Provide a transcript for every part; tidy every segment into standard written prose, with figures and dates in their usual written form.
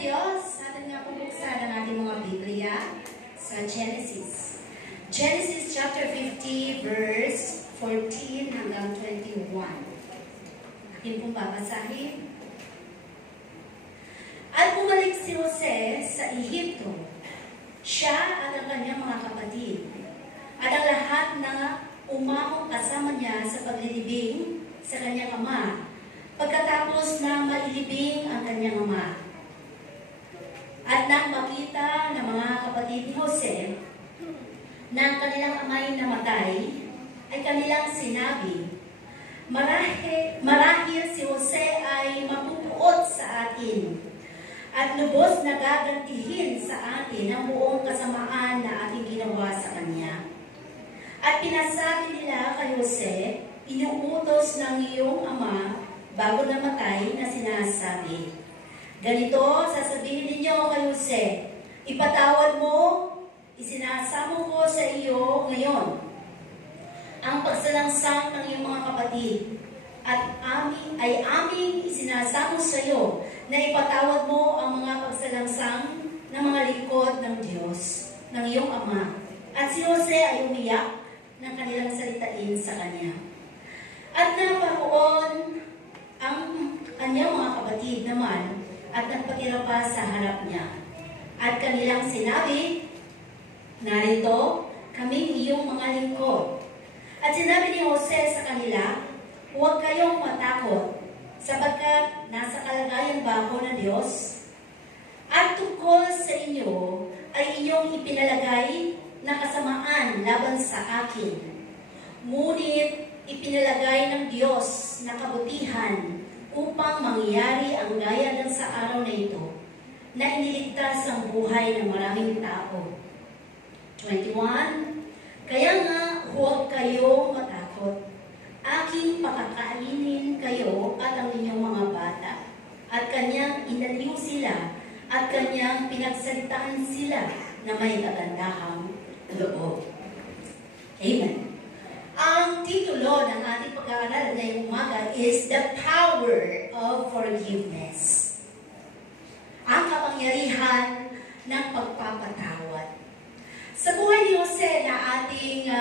Diyos, atin nga pabuksan ang ating mga Biblia sa Genesis. Genesis chapter 50 verse 14 hanggang 21. Atin pong babasahin. At bumalik si Jose sa Ehipto, siya at ang kanyang mga kapatid, at ang lahat na umahong kasama niya sa paglilibing sa kanyang ama, pagkatapos na mailibing ang kanyang ama. At nang makita ng mga kapatid ni Jose na ang kanilang amay namatay, ay kanilang sinabi, marahil si Jose ay mapupuot sa atin, at lubos na gagantihin sa atin ang buong kasamaan na ating ginawa sa kanya. At pinasabi nila kay Jose, inuutos ng iyong ama bago namatay na sinasabi, ganito sasabihin ninyo kay Jose, ipatawad mo, isinasamo ko sa iyo ngayon ang pagsalangsang ng iyong mga kapatid, at aming isinasamo sa iyo na ipatawad mo ang mga pagsalangsang ng mga lingkod ng Diyos, ng iyong ama. At si Jose ay umiyak ng kanilang salitain sa kanya. At naparoon ang kanyang mga kapatid naman at nagpakirapa sa harap niya. At kanilang sinabi, narito kaming iyong mga lingkod. At sinabi ni Jose sa kanila, huwag kayong matakot, sapagkat nasa kalagayan ba ako ng Diyos? At tungkol sa inyo ay inyong ipinalagay na kasamaan laban sa akin. Ngunit ipinalagay ng Diyos na kabutihan upang mangyari ang gaya ng sa araw na ito, na iniligtas ang buhay ng maraming tao. 21. Kaya nga, huwag kayong matakot. Aking pakakainin kayo at ang inyong mga bata, at kanyang inaliw sila, at kanyang pinagsalitaan sila na may kagandahang loob. Amen. Ang titulo ng ating pag-aaral ngayong umaga is The Power of Forgiveness. Ang kapangyarihan ng pagpapatawad. Sa buhay ni Jose na ating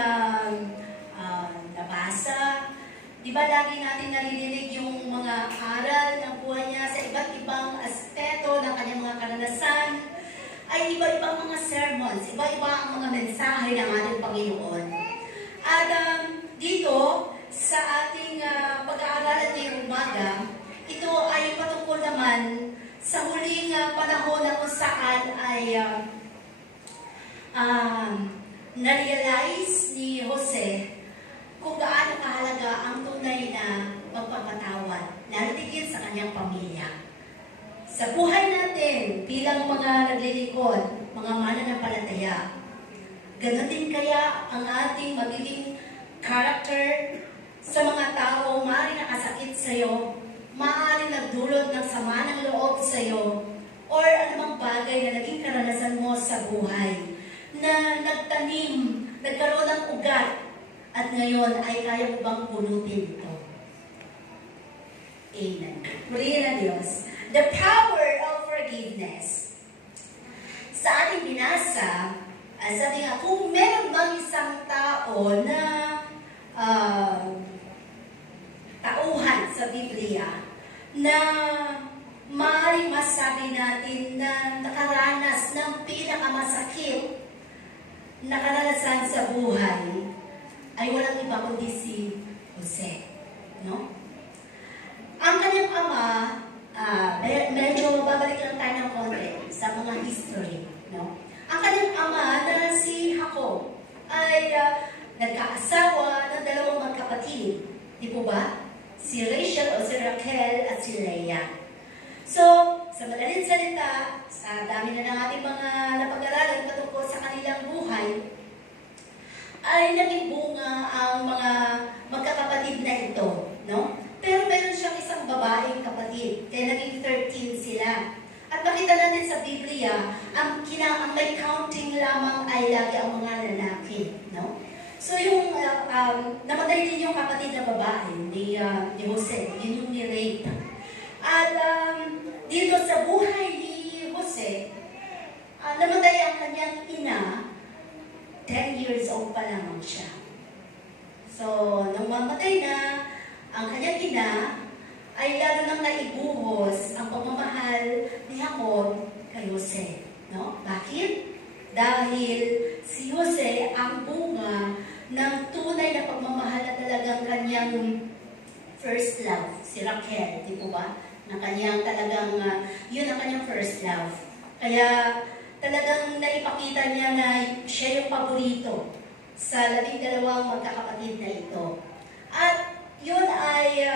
nabasa, di ba lagi natin naririnig yung mga aral ng buhay niya sa iba't ibang aspeto ng kanyang mga karanasan, ay iba-ibang mga sermons, iba-iba ang mga mensahe ng ating Panginoon. At dito, sa ating pag-aaralan ngayong umaga, ito ay patungkol naman sa huling panahon na kung saan ay na-realize ni Jose kung gaano kahalaga ang tunay na pagpapatawad, lalo tigit sa kanyang pamilya. Sa buhay natin, bilang mga naglilingkod, mga mananampalataya, ganoon din kaya ang ating magiging character sa mga tao maaaring nakasakit sa iyo, maaaring nagdulot ng sama ng loob sa iyo, or anumang bagay na naging karanasan mo sa buhay, na nagtanim, nagkaroon ng ugat, at ngayon ay kaya mo bang punutin ito? Amen. Muli na Diyos. The power of forgiveness. Sa ating binasa, sabi nga, kung meron bang isang tao na tauhan sa Biblia na maaaring masabi natin na nakaranas ng pinakamasakit na karanasan sa buhay, ay walang iba kundi si Jose. No? Ang kanyang ama, medyo babalik lang tayo ng konti sa mga history. No? Ang kanyang ama na si Jacob ay nagkaasawa ng dalawang magkapatid. Di po ba? Si Rachel o si Raquel at si Leah. So, sa madaling salita, sa dami na ng ating mga napag-aralan patungkol sa kanilang buhay, ay naging bunga ang mga magkakapatid na ito. No? Pero meron siyang isang babaeng kapatid, kaya naging 13 sila. At makita natin sa Biblia, ang may counting lamang ay lagi ang mga lalaki. No? So yung namatay din yung kapatid na babae ni Jose, yun yung ni-rape. At dito sa buhay ni Jose, namatay ang kanyang ina, 10 years old pa lamang siya. So, nung mamatay na ang kanyang ina, ay lalo nang naibuhos ang pagmamahal ni Jacob kay Jose. No? Bakit? Dahil si Jose ang bunga ng tunay na pagmamahal na talagang kanyang first love, si Raquel, di po ba? Na kanyang talagang, yun ang kanyang first love. Kaya talagang naipakita niya na siya yung paborito sa 12 magkakapatid na ito. At yun ay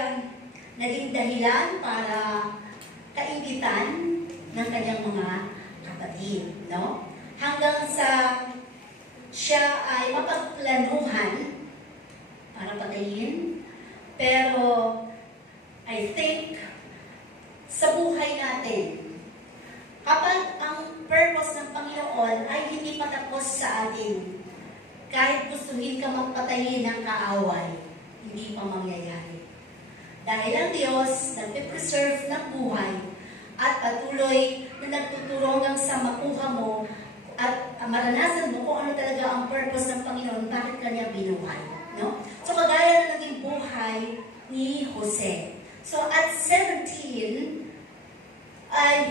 naging dahilan para kaingitan ng kanyang mga kapatid, no? Hanggang sa siya ay mapagplanuhan para patayin. Pero I think sa buhay natin, kapag ang purpose ng Panginoon ay hindi pa tapos sa atin, kahit gustuhin ka magpatayin ng kaaway, hindi pa mangyayari. Dahil ang Diyos nagpe-preserve ng buhay at patuloy na nagtuturo hanggang sa makuha mo at maranasan mo kung ano talaga ang purpose ng Panginoon, bakit kanya binuhay. No? So kagaya na naging buhay ni Jose. So at 17,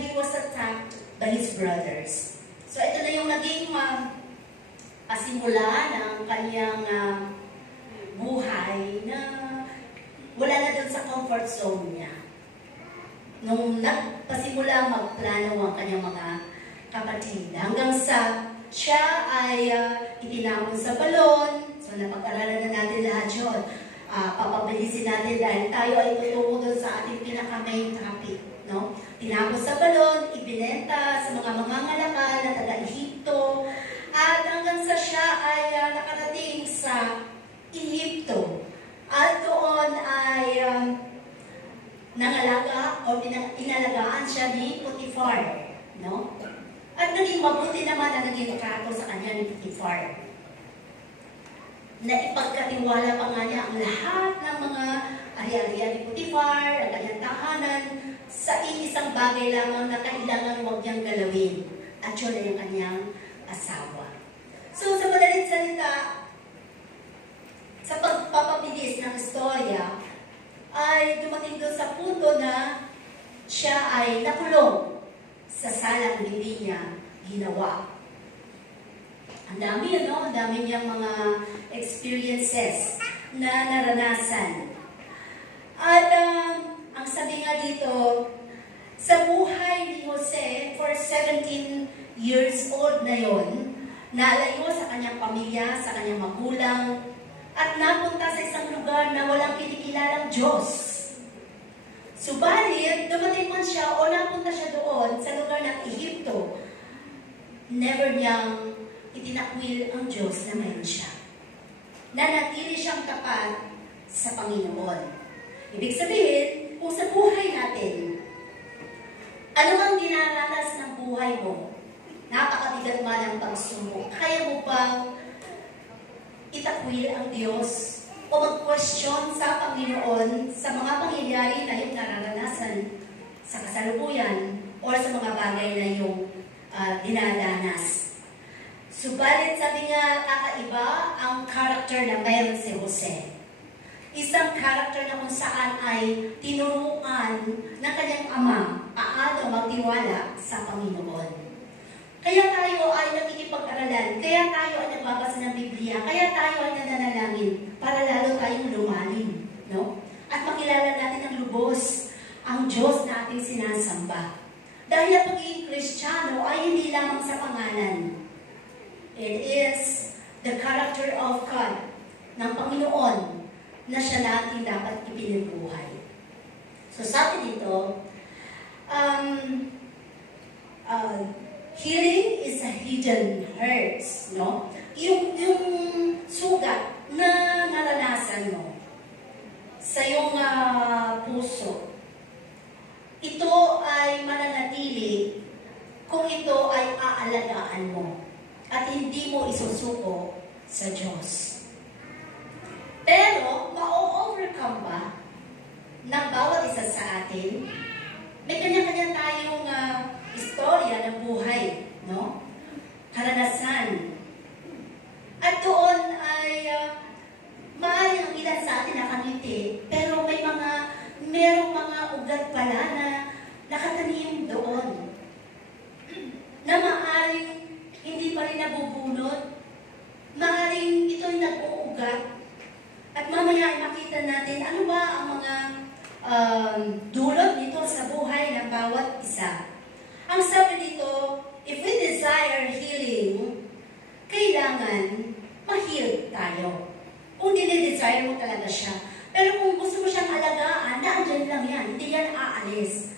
he was attacked by his brothers. So ito na yung naging pasimula ng kanyang buhay na wala na dun sa comfort zone niya. Nung nagpasimula magplano ang kanyang mga kapatid, hanggang sa siya ay itinapon sa balon. So napag-aralan na natin lahat yun. Papabilisin natin dahil tayo ay tutungo doon sa ating pinaka-main topic. No? Tinapon sa balon, ibinenta sa mga mangangalakal na taga-Ehipto, at hanggang sa siya ay nakarating sa Ehipto. At doon ay nangalaga o inalagaan siya ni Potiphar. No? At naging mabuti naman ang naging trato sa kanya ni Potiphar. Na ipagkatiwala pa nga niya ang lahat ng mga ari-arian ni Potiphar, ang kanyang tahanan, sa iisang bagay lamang na kailangan huwag niyang galawin. At yun ay ang kanyang asawa. So, sa madaling salita, sa pagpapabilis ng istorya, ay dumating doon sa punto na siya ay nakulong sa salang hindi niya ginawa. Ang dami, ano? Ang dami niyang mga experiences na naranasan. At ang sabi nga dito, sa buhay ni Jose, for 17 years old na yon, nalayo sa kanyang pamilya, sa kanyang magulang, at napunta sa isang lugar na walang kinikilalang Diyos. Subalit, dumating man siya o napunta siya doon sa lugar ng Ehipto, never niyang itinakwil ang Diyos na mayroon siya. Nanatili siyang tapat sa Panginoon. Ibig sabihin, kung sa buhay natin, ano ang dinaranas ng buhay mo? Napakabigat man ang pagsubok. Kaya mo bang itakwil ang Diyos o mag-question sa Panginoon sa mga pangyayari na iyong nararanasan sa kasalukuyan o sa mga bagay na iyong dinadanas? Subalit, sabi nga, kakaiba ang character na mayroon si Jose. Isang character na kung saan ay tinuruan ng kanyang ama paano magtiwala sa Panginoon. Kaya tayo ay nakikipag-aralan, kaya tayo ay nagbabasa ng Biblia, kaya tayo ay nananalangin para lalo tayong lumalim, no? At makilala natin ng lubos ang Diyos na ating sinasamba. Dahil ang pagiging Kristiyano ay hindi lamang sa pangalan. It is the character of God, ng Panginoon, na siya natin dapat ipinibuhay. So sabi dito, healing is a hidden hurts, no? Yung sugat na naranasan mo sa iyong puso, ito ay mananatili kung ito ay aalagaan mo at hindi mo isusuko sa Diyos. Pero, ma-overcome ba ng bawat isa sa atin? May kanya-kanya tayong istorya ng buhay bawat isa. Ang sabi dito, if we desire healing, kailangan ma-heal tayo. Kung dinidesire mo talaga siya. Pero kung gusto mo siyang alagaan, naandyan lang yan. Hindi yan aalis.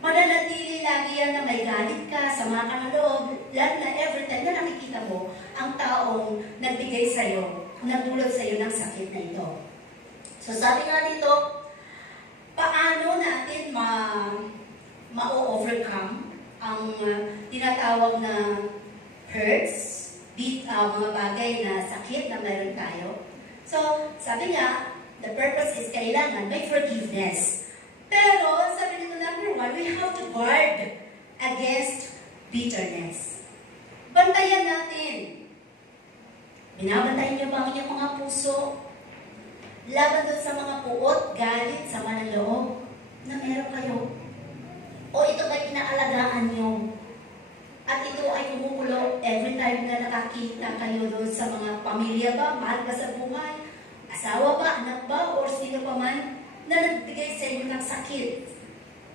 Mananatili lagi yan na may galit ka, sama ka ng loob, lalo na every time na nakikita mo ang taong nagbigay sa'yo, nagdulot sa'yo ng sakit na ito. So sabi nga dito, paano natin ma-overcome ang tinatawag na hurts, mga bagay na sakit na mayroon tayo. So, sabi nga, the purpose is kailangan may forgiveness. Pero, sabi nito, number one, we have to guard against bitterness. Bantayan natin. Binabantayan niyo ba ang inyong mga puso? Laban doon sa mga puot, galit, sama ng loob na meron kayo. O ito ba'y inaalagaan niyo? At ito ay kumukulo every time na nakakita kayo doon sa mga pamilya ba, mahal ba sa buhay, asawa ba, anak ba, or sino pa man na nagbigay sa inyo ng sakit.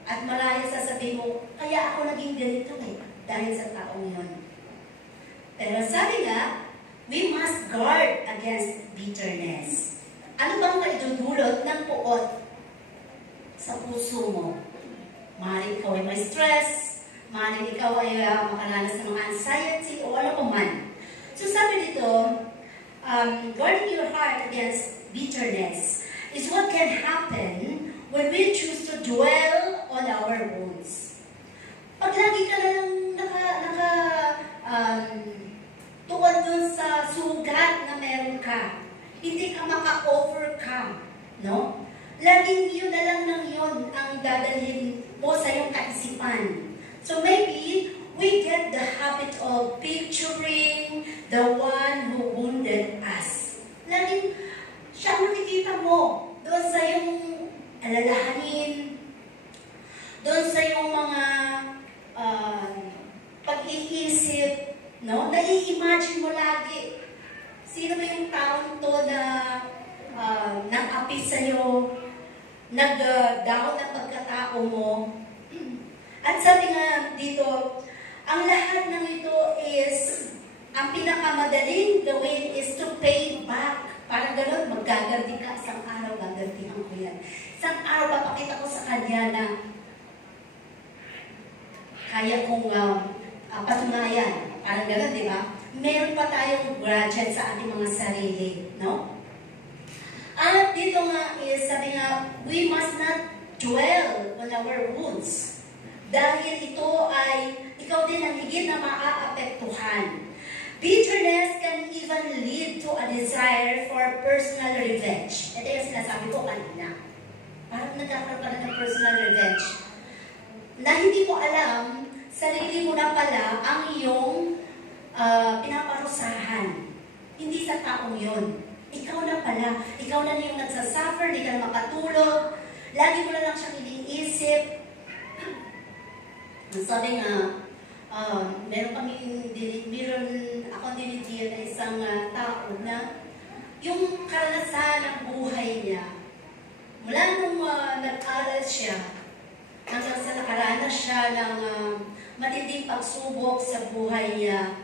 At maraya sasabihin mo, kaya ako naging ganito dahil sa taong yun. Pero sabi nga, we must guard against bitterness. Ano bang maidudulot ng puot sa puso mo? Maaaring ikaw ay may stress, maaaring ikaw ay makaranas ng mga anxiety o ano pa man. So sabi dito, guarding your heart against bitterness is what can happen when we choose to dwell on our wounds. Pag lagi ka lang tuwan dun sa sugat na meron ka, hindi ka maka-overcome, no? Laging yun na lang ng yun ang dadalhin mo sa iyong kaisipan. So maybe we get the habit of picturing the one who wounded us. Laging siya nakikita mo doon sa iyong alalahanin, doon sa iyong mga pag-iisip, no? Nai-imagine mo lagi. Sino ba yung taong to na nag-api sa'yo, nag-down ang pagkatao mo? At sabi nga dito, ang lahat ng ito is, ang pinakamadaling gawin is to pay back. Parang gano'n, maggaganti ka, isang araw gagantihan ko yan. Isang araw, papakita ko sa kanya na kaya kong patunayan. Parang gano'n, di ba? Meron pa tayong grudge sa ating mga sarili, no? At dito nga is, sabi nga, we must not dwell on our wounds. Dahil ito ay, ikaw din ang higit na maaapektuhan. Bitterness can even lead to a desire for personal revenge. Ito yung sinasabi ko kanina. Parang nagkakaroon ka na ng personal revenge. Na hindi mo alam, sarili mo na pala ang iyong pinaparusahan. Hindi sa taong yun. Ikaw na pala. Ikaw na yung nagsasuffer, hindi ka na makatulog. Lagi mo na lang siyang iniisip. Sabi nga, meron akong dinidiyan na isang tao na yung karanasan ng buhay niya, mula nung nag-aral siya, hanggang sa nakaranas siya ng matinding pagsubok sa buhay niya,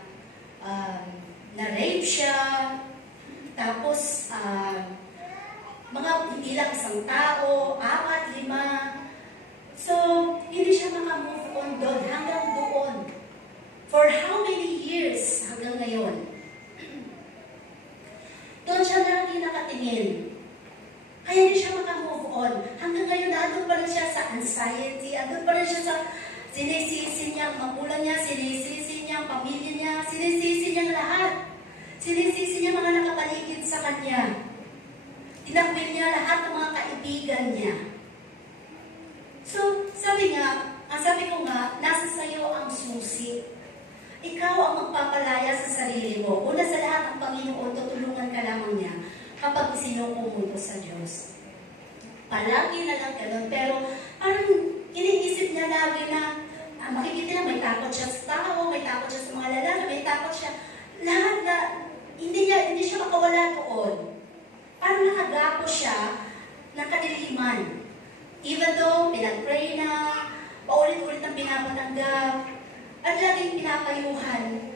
na-rape siya, tapos mga hindi lang isang tao, 4, 5. So, hindi siya makamove on doon, hanggang doon. For how many years hanggang ngayon? Doon siya lagi nakatingin. Kaya hindi siya makamove on. Hanggang ngayon, andun pa rin siya sa anxiety, andun pa rin siya sa sinisisi niya ang magulang niya, sinisisi niya ang pamilya niya, sinisisi niya lahat. Sinisisi niya mga nakapaligid sa kanya. Tinakwil niya lahat ng mga kaibigan niya. So, sabi ko nga, nasa sayo ang susi. Ikaw ang magpapalaya sa sarili mo. Una sa lahat, ang Panginoon, tutulungan ka lamang niya kapag isinuko mo ito sa Diyos. Palagi na lang ganun. Pero parang iniisip niya lagi na, makikita na may takot siya sa tao, may takot siya sa mga lalaki, may takot siya. Lahat na, hindi siya makawala doon. Parang nakagapo siya ng kadiliman. Even though pinag-pray na, o paulit-ulit ang pinapatanggap, at laging pinapayuhan.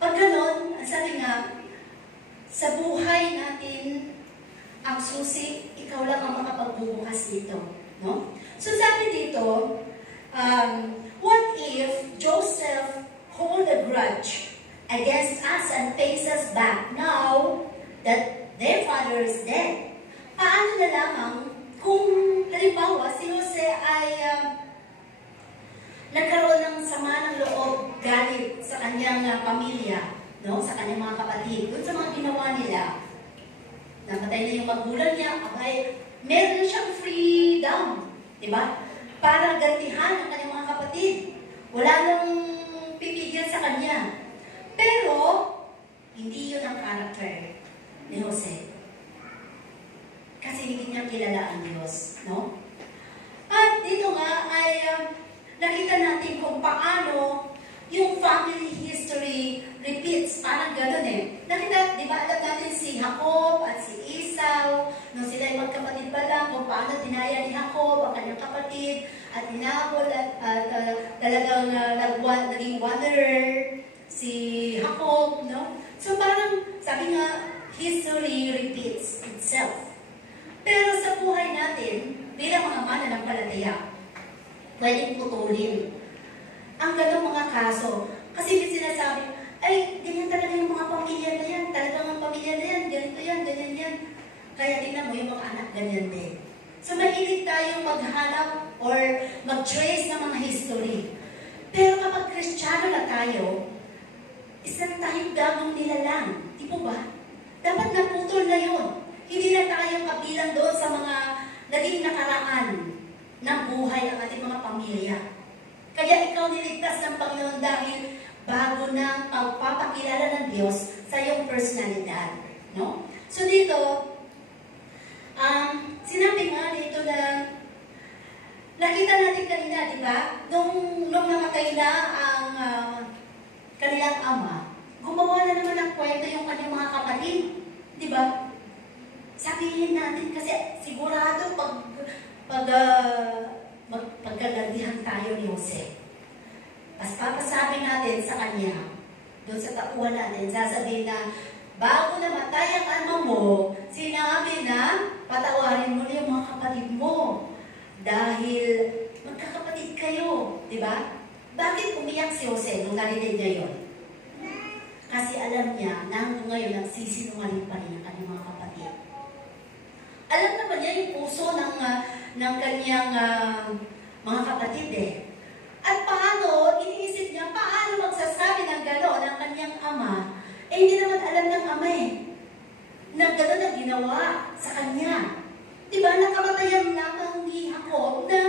Pag ganon, sabi nga, sa buhay natin, ang susi, ikaw lang ang makapagbubukas dito. No? So sabi dito, what if Joseph hold a grudge against us and pays us back now that their father is dead? Paano na lamang kung halimbawa si Jose ay nagkaroon ng sama ng loob, galit sa kanyang pamilya, no? Sa kanyang mga kapatid, dun sa mga ginawa nila. Namatay na yung magulang niya, okay, meron na siyang freedom, di ba? Para gantihan ang kanyang mga kapatid. Wala nang pipigil sa kanya. Pero, hindi yun ang character ni Jose. Kasi hindi niya kilala ang Diyos, no? At dito nga ay nakita natin kung paano yung family history repeats. Parang gano'n eh. Nakita, di ba, alam natin si Jacob at si Esau, nung sila ay magkapatid pa lang, kung paano dinaya ni Jacob ang kanyang kapatid, at hinabol at talagang naging wanderer si Jacob, no? So parang, sabi nga, history repeats itself. Pero sa buhay natin, bilang mga mananampalataya, pwedeng putulin ang ganong mga kaso. Kasi may sinasabi, ay, ganyan talaga yung mga pamilya na yan. Talagang ang pamilya na yan, ganito yan, ganyan yan. Kaya tingnan mo yung mga anak, ganyan din. So mahilig tayong maghanap or mag-trace ng mga history. Pero kapag Kristiyano na tayo, isa na tayong gagong nilalang. Di po ba? Dapat naputol na yun. Hindi na tayo kabilang doon sa mga naging nakaraan ng buhay ng ating mga pamilya. Kaya ikaw niligtas ng Panginoon dahil bago na pagpapakilala ng Diyos sa iyong personalidad. No? So dito, sinabi nga dito na nakita natin kanina, di ba? Nung namatay na ang kanilang ama, gumawa na naman ng kwento yung kanyang mga kapatid. Di ba? Sabihin natin kasi sigurado pagkagandihan tayo ni Jose. Mas papasabi natin sa kanya, doon sa tauhan natin, sasabihin na, bago namatay ang ama mo, sinabi na, patawarin mo na yung mga kapatid mo. Dahil magkakapatid kayo, di ba? Bakit umiyak si Jose nung narinig niya yun? Kasi alam niya na hanggang ngayon nagsisinungaling pa rin ang kanyang mga kapatid. Alam naman niya yung puso ng kanyang mga kapatid eh. At paano, iniisip niya, paano magsasabi ng gano'n ang kanyang ama? Eh, hindi naman alam ng ama eh, na gano'n ang ginawa sa kanya. Diba, nakamatayan lamang ni Jacob na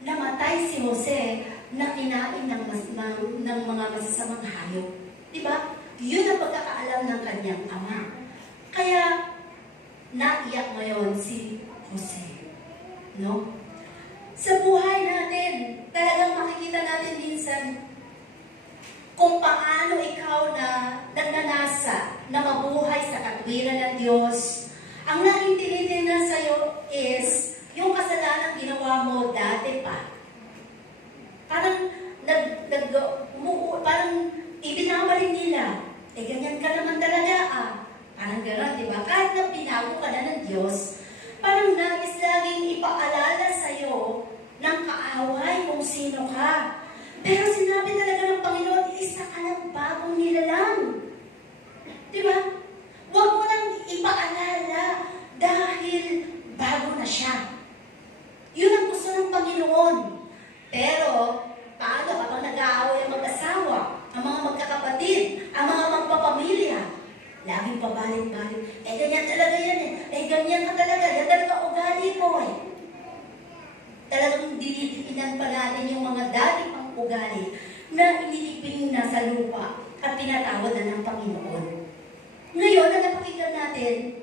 namatay si Jose na kinain ng mga masasamang hayop. Diba? Yun ang pagkakaalam ng kanyang ama. Kaya, naiyak ngayon si Jose. No? Sa buhay natin, talagang makikita natin minsan kung paano ikaw na nagnanasa na mabuhay sa katwiran ng Diyos. Ang laging tinitingnan sa'yo is yung kasalanan ginawa mo dati pa. Parang parang ibinabalik nila. Eh, ganyan ka naman talaga Parang gano'n, di ba? Kahit na binago ka na ng Diyos, parang nais laging ipaalala sa'yo ng kaaway kung sino ka. Pero sinabi talaga ng Panginoon, isa ka lang bagong nilalang. Di ba? Huwag mo nang ipaalala dahil bago na siya. Yun ang gusto ng Panginoon. Pero, paano kapag nag-aaway ang mag-asawa, ang mga magkakapatid, ang mga magpapamilya? Laging pabalik-balik. Eh, ganyan talaga yan eh. Eh, ganyan ka talaga. Yan talaga ugali mo eh. Talagang dinidiinan pa natin yung mga dati pang ugali na iniliping na sa lupa at pinatawad na ng Panginoon. Ngayon, na napakinggan natin,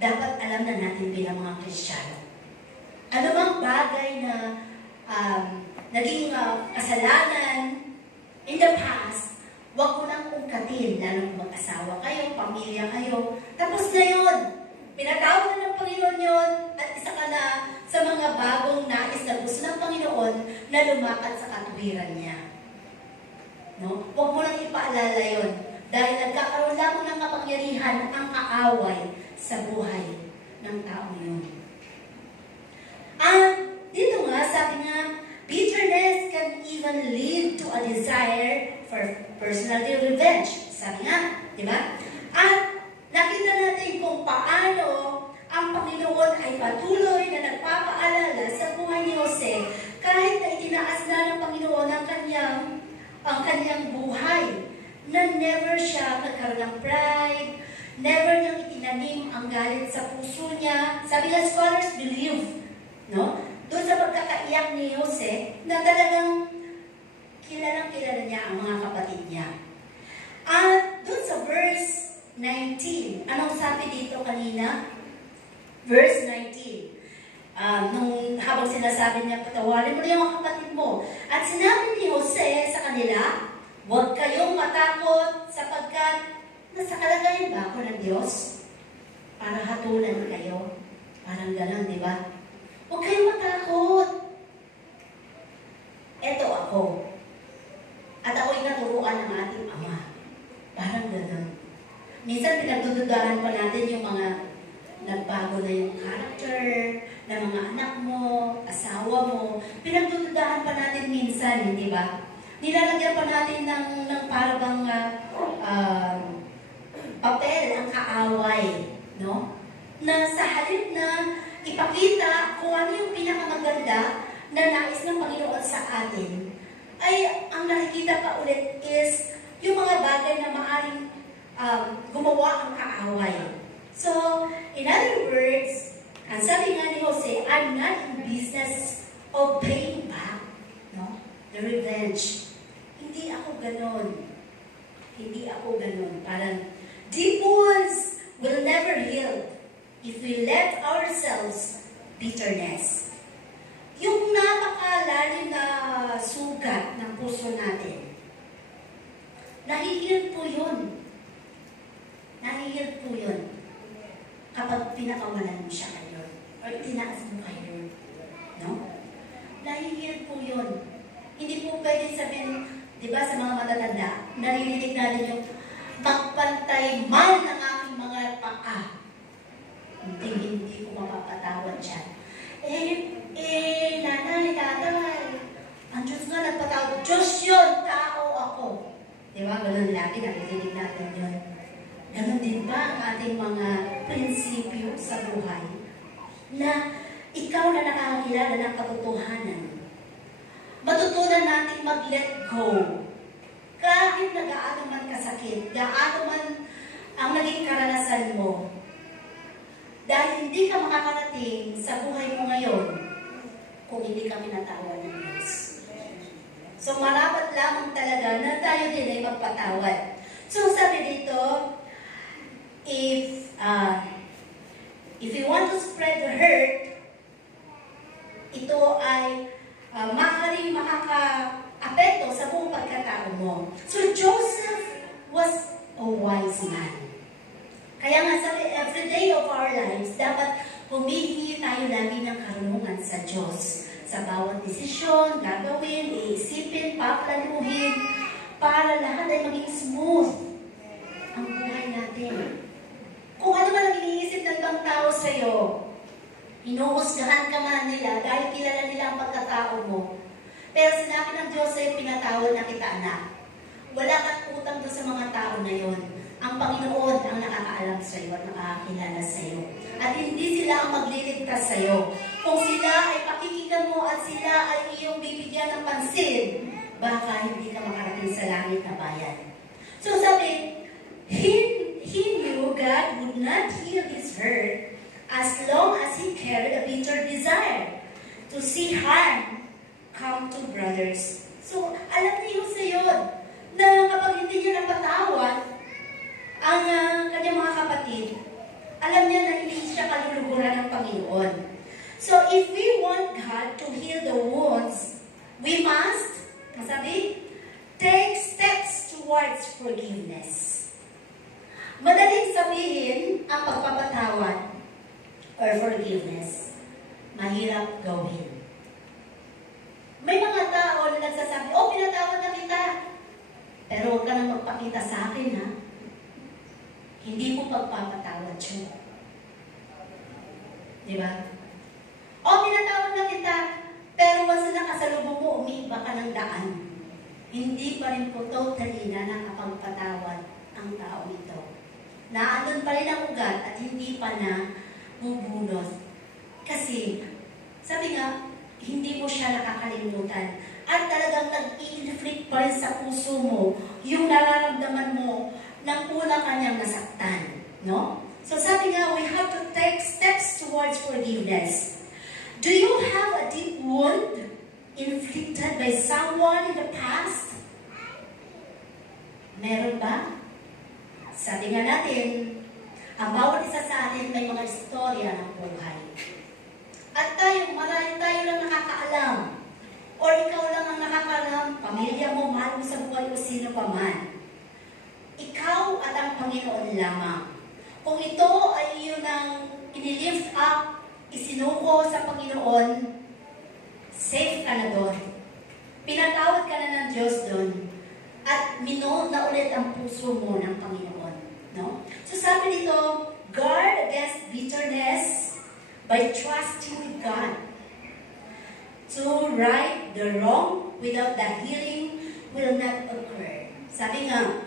dapat alam na natin bilang mga Kristiyano. Ano bang bagay na naging kasalanan in the past, huwag mo nang ungkatin, lalo kung mag-asawa kayo, pamilya kayo. Tapos na yun. Pinatawad na ng Panginoon yun, at isa ka sa mga bagong nais na gusto ng Panginoon na lumakad sa katuwiran niya. No? Huwag mo lang ipaalala yun. Dahil nagkakaroon lamang ng kapangyarihan ang kaaway sa buhay ng taong yun. Dito nga, sabi nga, bitterness can even lead to a desire for personal revenge. Sabi nga, di ba? At nakita natin kung paano ang Panginoon ay patuloy na nagpapaalala sa buhay ni Jose kahit na itinaas na ng Panginoon ang kanyang buhay, na never siya nagkaroon ng pride, never niyang itinanim ang galit sa puso niya. Sabi nga, scholars believe, no? Doon sa pagkakaiyak ni Jose, na talagang kilalang-kilala niya ang mga kapatid niya. At doon sa verse 19, anong sabi dito kanina? Verse 19. Habang sinasabi niya, patawarin mo na yung mga kapatid mo. At sinabi ni Jose sa kanila, huwag kayong matakot sapagkat nasa kalagayan ba ako ng Diyos? Para hatulan kayo. Parang gano'n, di ba? Huwag kayong matakot. Eto ako. At ako'y naturuan ng ating Ama. Parang gano'n. Minsan pinagdududahan pa natin yung mga nagbago na yung character ng mga anak mo, asawa mo. Pinagdududahan pa natin minsan, hindi ba? Nilalagyan pa natin ng parang papel ang kaaway, no? Na sa halip na ipakita kung ano yung pinakamaganda na nais ng Panginoon sa atin, ay ang nakikita pa ulit is yung mga bagay na maaaring gumawa ang kaaway. So, in other words, ang sabi nga ni Jose, I'm not in business of paying back, no? The revenge. Hindi ako ganon. Hindi ako ganon. Parang, deep wounds will never heal if we let ourselves bitterness. Yung napakalalim na sugat ng puso natin, nahihil po yun. Nahihil po yun kapag pinakawalan mo siya kayo or itinaas mo kayo. No? Nahihil po yun. Hindi po pwede sabihin, di ba sa mga matatanda, naririnig natin yung magpantay man ng aking mga paa. Hindi ko mapapatawad siya. Nanay, tatay, ang Diyos nga nagpatawad. Diyos yun, tao ako. Di ba? Ganun lagi, naririnig natin yun. Ganun din ba ang ating mga prinsipyo sa buhay? Na ikaw na nakakakilala ng katotohanan. Matutunan natin mag-let go. Kahit na gaano man kasakit, gaano man ang naging karanasan mo. Dahil hindi ka makakarating sa buhay mo ngayon kung hindi ka pinatawan ng Diyos. So marapat lamang talaga na tayo din ay magpatawad. So sabi dito, if you want to spread the hurt, ito ay maaaring makaka-apekto sa buong pagkatao mo. So Joseph was a wise man. Kaya nga sabi, every day of our lives, dapat humihingi tayo lagi ng karunungan sa Diyos. Sa bawat desisyon, gagawin, iisipin, paplanuhin, para lahat ay maging smooth ang buhay natin. Kung ano man ang iniisip ng ibang tao sa'yo, inuhusgahan ka man nila dahil kilala nila ang pagkatao mo. Pero sinabi ng Diyos ay pinatawad na kita, anak. Wala kang utang doon sa mga tao na yon. Ang Panginoon ang nakakaalam sa iyo at nakakakilala sa iyo. At hindi sila ang magliligtas sa iyo. Kung sila ay pakikinggan mo at sila ay iyong bibigyan ng pansin, baka hindi ka makarating sa langit na bayan. So sabi, he knew God would not heal his hurt as long as he carried a bitter desire to see harm come to brothers. So alam niyo sa yun, na kapag hindi niya napatawad ang kanyang mga kapatid, alam niya na hindi siya kaluluhuran ng Panginoon. So, if we want God to heal the wounds, we must, masabi, take steps towards forgiveness. Madaling sabihin ang pagpapatawad or forgiveness. mahirap gawin. May mga tao na nagsasabi, oh, pinatawad na kita. Pero huwag ka nang magpakita sa akin, ha? Hindi mo pagpapatawad yun. Di ba? Oh, pinatawad na kita. Pero once na nakasalubong mo, umiiba ka ng daan. Hindi pa rin po totally na nakapagpatawad ang tao ito. Naandun pa rin ang ugat at hindi pa na bubunos. Kasi, sabi nga, hindi mo siya nakakalimutan. At talagang nag-i-inflict pa rin sa puso mo yung nararamdaman mo ng una kanyang nasaktan. No? So sabi nga, we have to take steps towards forgiveness. Do you have a deep wound inflicted by someone in the past? Meron ba? Sabi nga natin, ang bawat isa sa atin may mga istorya ng buhay. At marami tayo lang nakakaalam. O ikaw lang ang nakakaalam, pamilya mo, mahal mo sa buhay o sino pa man. Ikaw at ang Panginoon lamang. Kung ito ay yun ang inilift up, isinuko sa Panginoon, safe ka na doon. Pinatawad ka na ng Diyos doon. At minood na ulit ang puso mo ng Panginoon. No? So sabi dito, guard against bitterness by trusting with God. To right the wrong without the healing will not occur. Sabi nga,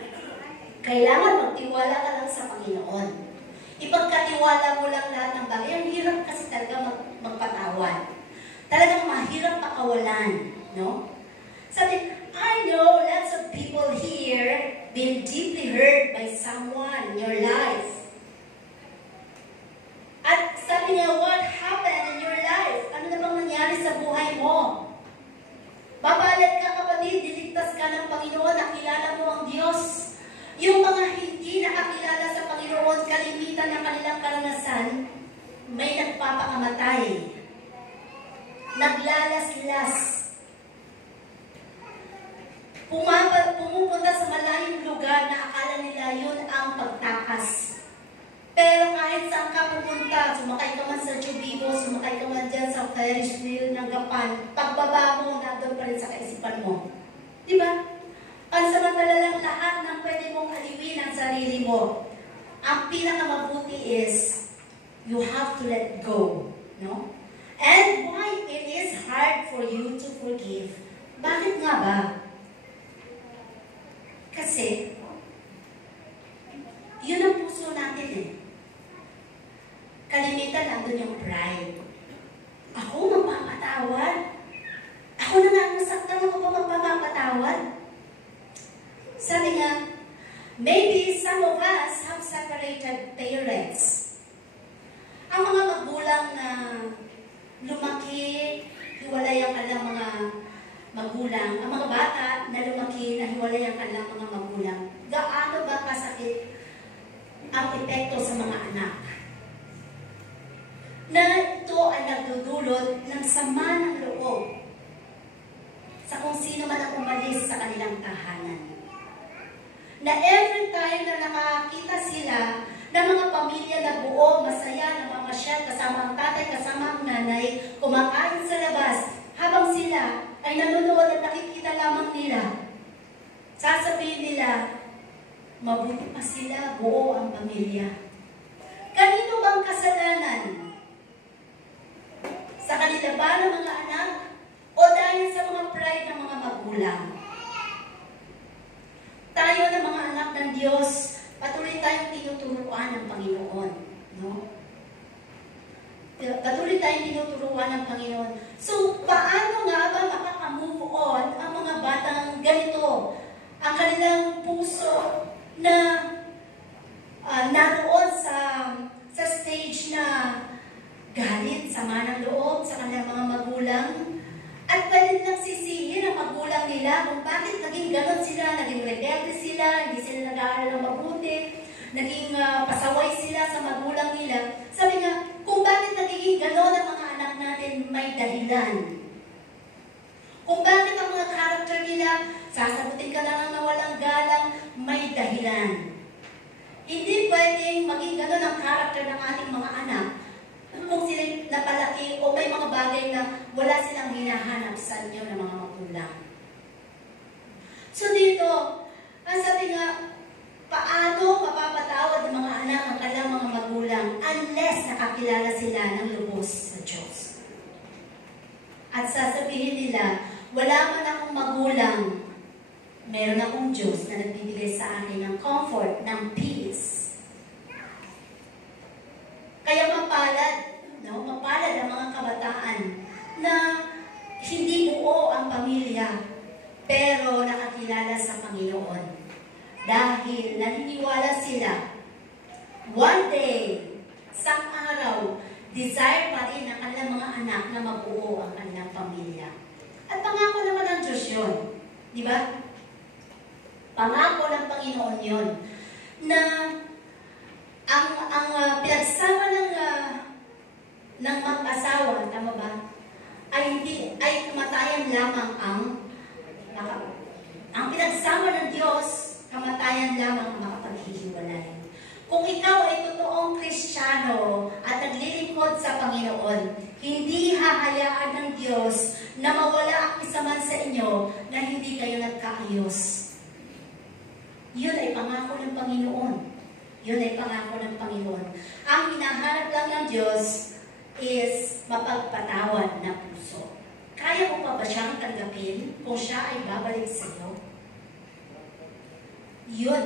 kailangan magtiwala ka lang sa Panginoon. Ipagkatiwala mo lang lahat ng bagay. Ang hirap kasi talaga magpatawad. Talagang mahirap pakawalan. No? Sabi, I know lots of people here been deeply hurt by someone in your life. At sabi niya, what happened in your life? Ano na bang nangyari sa buhay mo? Babalad ka, kapatid, diligtas ka ng Panginoon, nakilala mo ang Diyos. Yung mga hindi nakakilala sa Panginoon, kalimitan ng kanilang karanasan, may nagpapakamatay. Naglalaslas. Pumupunta sa malayong lugar na akala nila yun ang pagtakas. Pero kahit saan ka pupunta, sumakay ka man sa Jubibo, sumakay ka man dyan sa Ferris wheel ng Gapan, pagbaba mo, nandun pa rin sa kaisipan mo. Di ba? Pansamantala lang lahat ng pwede mong aliwin ang sarili mo. Ang pinakamabuti is, you have to let go. No? And why it is hard for you to forgive? Bakit nga ba? Kasi, yun ang puso natin eh. Kalimitan nandun yung pride. Ako magpapatawad? Ako na nga nasaktan, ako pa magpapatawad? Sabi nga, maybe some of us have separated parents. Ang mga magulang na lumaki, hiwalay ang kanilang mga magulang. Ang mga bata na lumaki, na hiwalay ang kanilang mga magulang. Gaano ba kasakit ang epekto sa mga anak? Na ito ay nagdudulot ng sama ng loob sa kung sino man ang umalis sa kanilang tahanan. Na every time na nakakita sila ng mga pamilya na buo, masaya, namamasyal, kasama ang tatay, kasama ang nanay, kumakain sa labas, habang sila ay nanonood at nakikita lamang nila, sasabihin nila, mabuti pa sila, buo ang pamilya. Kanino bang kasalanan? Sa kanila ba ng mga anak? O dahil sa mga pride ng mga magulang? Tayo na mga anak ng Diyos, patuloy tayong tinuturuan ng Panginoon. No? Patuloy tayong tinuturuan ng Panginoon. So, paano nga ba makaka-move on ang mga batang ganito? Ang kanilang puso na naroon sa stage na galit, sama ng loob sa kanilang mga magulang. At pwede nilang sisihin ang magulang nila kung bakit naging ganon sila, naging rebelde sila, hindi sila nag-aaral ng mabuti, naging pasaway sila sa magulang nila. Sabi nga, kung bakit nagiging ganon ang mga anak natin, may dahilan. Kung bakit ang mga karakter nila, sasagutin ka lang na walang galang, may dahilan. Hindi pwedeng maging ganon ang karakter ng ating mga anak. kung sila napalaki o may mga bagay na wala silang hinahanap sa inyo ng mga magulang. So dito, ang sabi nga, paano mapapatawad ng mga anak ang kanilang mga magulang unless nakakilala sila ng lubos sa Diyos? At sasabihin nila, wala man akong magulang, meron akong Diyos na nagbibigay sa akin ng comfort, ng peace. Kaya mapalad ang mga kabataan na hindi buo ang pamilya, pero nakakilala sa Panginoon. Dahil naniniwala sila, one day, isang araw, desire pa rin ng kanilang mga anak na mabuo ang kanilang pamilya. At pangako naman ng Diyos yun. Di ba? Pangako ng Panginoon yun. Na ang pinagsama ng mag-asawa, tama ba? Ay kamatayan lamang ang pinagsama ng Diyos, kamatayan lamang ang makapaghihiwalay. Kung ikaw ay totoong Kristiyano at naglilingkod sa Panginoon, hindi hahayaan ng Diyos na mawala ang isa man sa inyo na hindi kayo nagkaayos. Yun ay pangako ng Panginoon. Yun ay pangako ng Panginoon. Ang hinahanap lang ng Diyos is mapagpatawad na puso. Kaya mo pa ba siyang tanggapin kung siya ay babalik sa iyo? Yun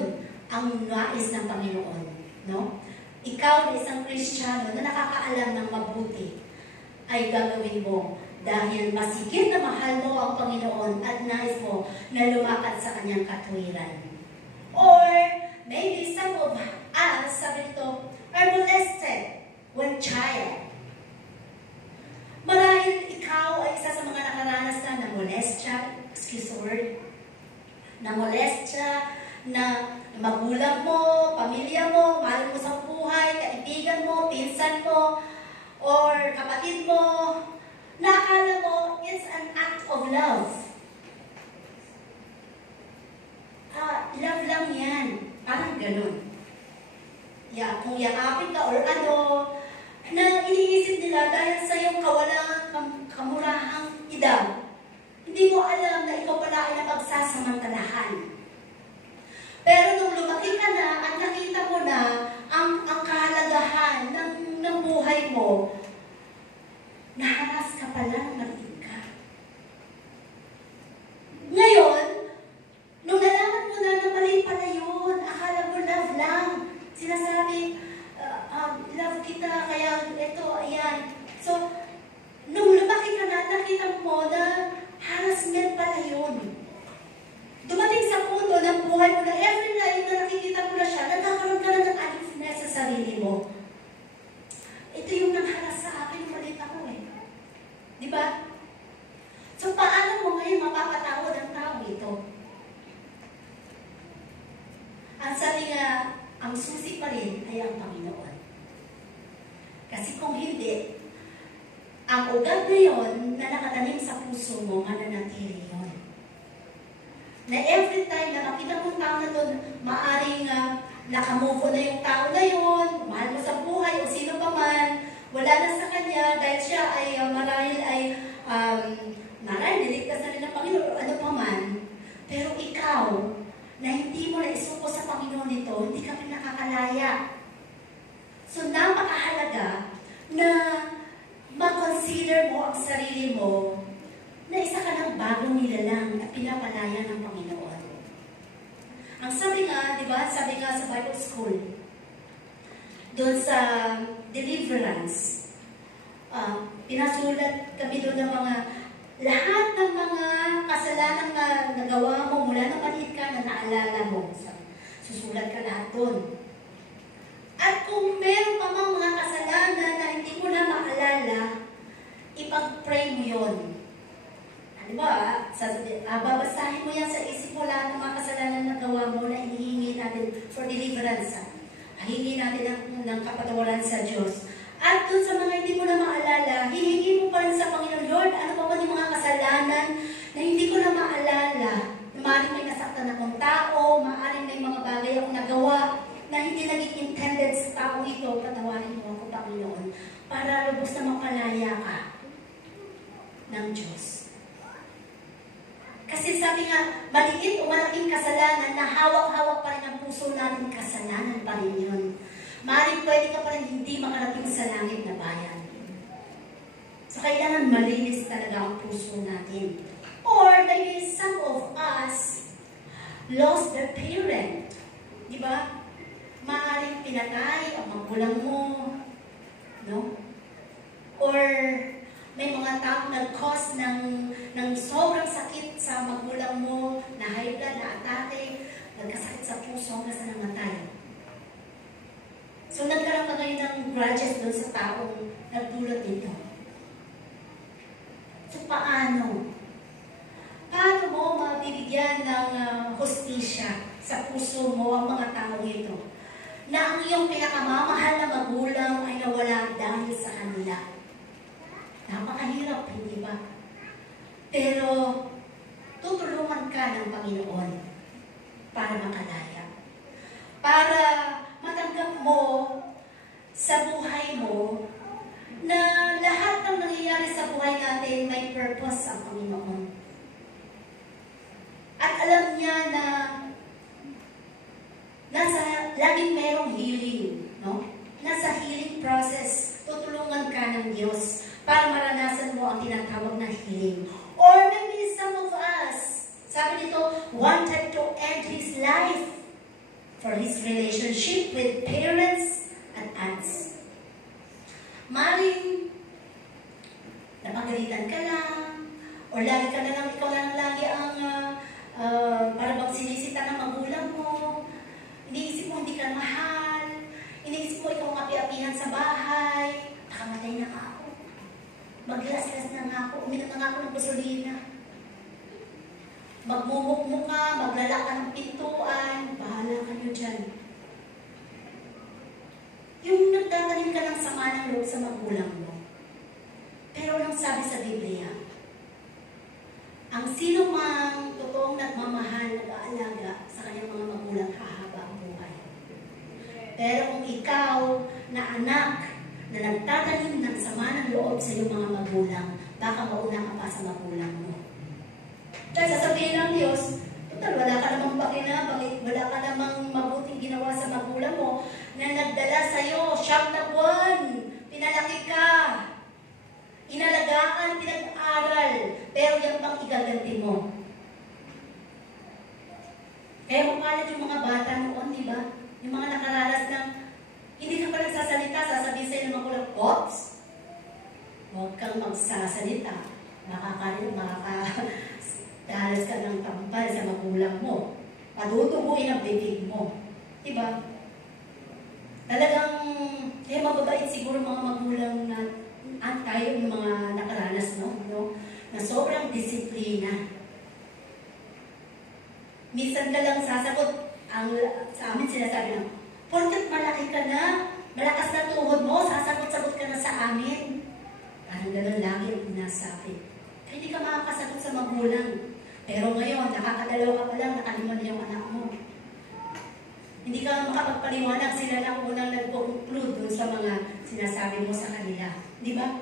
ang nais ng Panginoon. No? Ikaw na isang Kristiyano na nakakaalam ng mabuti ay gagawin mo dahil masigit na mahal mo ang Panginoon at nais mo na lumakad sa kanyang katwiran. Or maybe some of us, sabi ito, are molested when child. Marahil ikaw ay isa sa mga nakaranas na molestya, excuse the word, na molestya, na magulang mo, pamilya mo, mahal mo sa buhay, kaibigan mo, pinsan mo, or kapatid mo, na akala mo, it's an act of love. Love lang yan. Parang ganun. Kung yakapin ka or ano, na iniisip nila dahil sa iyong kawalang kamurahang edad, hindi mo alam na ikaw pala ay napagsasamantalahan. Pero nung lumaki ka na at nakita mo na ang kahalagahan ng buhay mo, naharas ka pala ng maliit ka. Ngayon, nung nalaman mo na mali pala yun, akala mo love lang. Sinasabi, love kita, kaya ito, ayan. So, nung lumaki ka na, nakita mo na harassment pala yun. Dumating sa punto ng buhay mo na every night na nakikita mo na siya, nagkakaroon ka na ng aliveness sa sarili mo. Ito yung nangharas sa akin, malit ako eh. Di ba? So, paano mo ngayon mapapatawad ang tao ito? Ang sabi nga, ang susi pa rin ay ang Panginoon. Kasi kung hindi, ang ugat na yun na nakatanim sa puso mo, mananatili yun. Na every time na makita mong tao na doon, maaring nakamove na yung tao na yun, mahal mo sa buhay o sino pa man, wala na sa kanya dahil siya ay marahil niligtas na rin ng Panginoon o ano pa man. Pero ikaw, na hindi mo na isuko sa Panginoon nito, hindi ka rin nakakalaya. So napakahalaga na mag-consider mo ang sarili mo na isa ka ng bagong nilalang at pinapalaya ng Panginoon. Ang sabi nga, di ba, sabi nga sa Bible School, doon sa deliverance, pinasulat kami doon ng mga, lahat ng mga kasalanan na nagawa mo mula nung maliit ka na naalala mo. Susulat ka lahat doon. At kung meron pa mang mga kasalanan na hindi mo na maalala, ipag-pray mo yun. Diba? Babasahin mo yan sa isip mo lahat ng mga kasalanan na gawa mo na hinihingi natin for deliverance. Hihingi natin ng kapatawaran sa Diyos. At dun sa mga hindi mo na maalala, hihingi mo pa rin sa Panginoon, Lord, ano pa ba yung mga kasalanan na hindi ko na maalala? Maaaring may nasaktan akong tao, maaaring may mga bagay akong nagawa na hindi naging intended sa tao ito, patawarin mo ako, Panginoon, para ng Diyos. Kasi sabi nga, maliit o malaking kasalanan na hawak-hawak pa rin ang puso natin, kasalanan pa rin yun. Maaaring pwede ka pa rin hindi makarating sa langit na bayan. So, kailangan malinis talaga ang puso natin. Or maybe some of us lost their parent. Di ba? Maaaring pinatay ang magulang mo. No? Or may mga tao nag-cause ng sobrang sakit sa magulang mo, na high blood, na atake, nagkasakit sa puso hanggang sa namatay. So, nagkaroon ka ngayon ng grudges doon sa taong nagdulot nito. So, paano? Paano mo mabibigyan ng hustisya sa puso mo ang mga taong ito? Na ang iyong pinakamamahal na magulang ay nawala dahil sa kanila. Napakahirap, hindi ba? Pero, tutulungan ka ng Panginoon para makalaya. Para matanggap mo sa buhay mo na lahat ng nangyayari sa buhay natin may purpose ang Panginoon. At alam niya na laging merong healing, no? Nasa healing process, tutulungan ka ng Diyos para maranasan mo ang tinatawag na healing. Or maybe some of us, sabi dito, wanted to end his life for his relationship with parents and aunts. Maring napagalitan ka lang, o lagi ka na lang, ikaw lang lagi ang para bang sinisita ng magulang mo, iniisip mo hindi ka mahal, iniisip mo ikaw ang api-apihan sa bahay, nakamatay na nga ako, maglas-las na nga ako, uminom na nga ako ng gasolina, magmumukmo ka, maglala ka ng pintuan, bahala ka nyo dyan. Yung nagtatanim ka ng sama ng loob sa magulang mo. Pero anong sabi sa Biblia? Ang sino mang totoong nagmamahal, nag-aalaga sa kanyang mga magulang, hahaba ang buhay. Pero kung ikaw na anak na nagtatanim ng sama ng loob sa iyong mga magulang, baka mauna ka pa sa magulang mo. Dahil sasabihin ng Diyos, total, wala ka namang pakinabang, wala ka namang mabuting ginawa sa magulang mo na nagdala sa'yo, 9 na buwan, pinalaki ka, inalagaan, pinag-aral, pero yan bang igaganti mo? Kaya mapalit yung mga bata noon, di ba? Yung mga nakararas ng, hindi ka pa nagsasalita, sasabihin sa'yo ng magulang, oops, huwag kang magsasalita, dahalas ka ng tampal sa magulang mo, padutubuin ang bibig mo, di ba? Talagang, kaya mababait siguro mga magulang na at tayo yung mga nakaranas, no? Na sobrang disiplina. Minsan ka lang sasagot, sa amin sinasabi na, porket malaki ka na, malakas na tuhod mo, sasagot-sagot ka na sa amin. Parang gano'n lagi ang pinasabi. Kaya hindi ka makakasagot sa magulang. Pero ngayon, nakakadalaw ka pa lang, nakaliman na yung anak mo. Hindi ka makapagpaliwanag, sila lang unang nag-conclude dun sa mga sinasabi mo sa kanila. Di ba?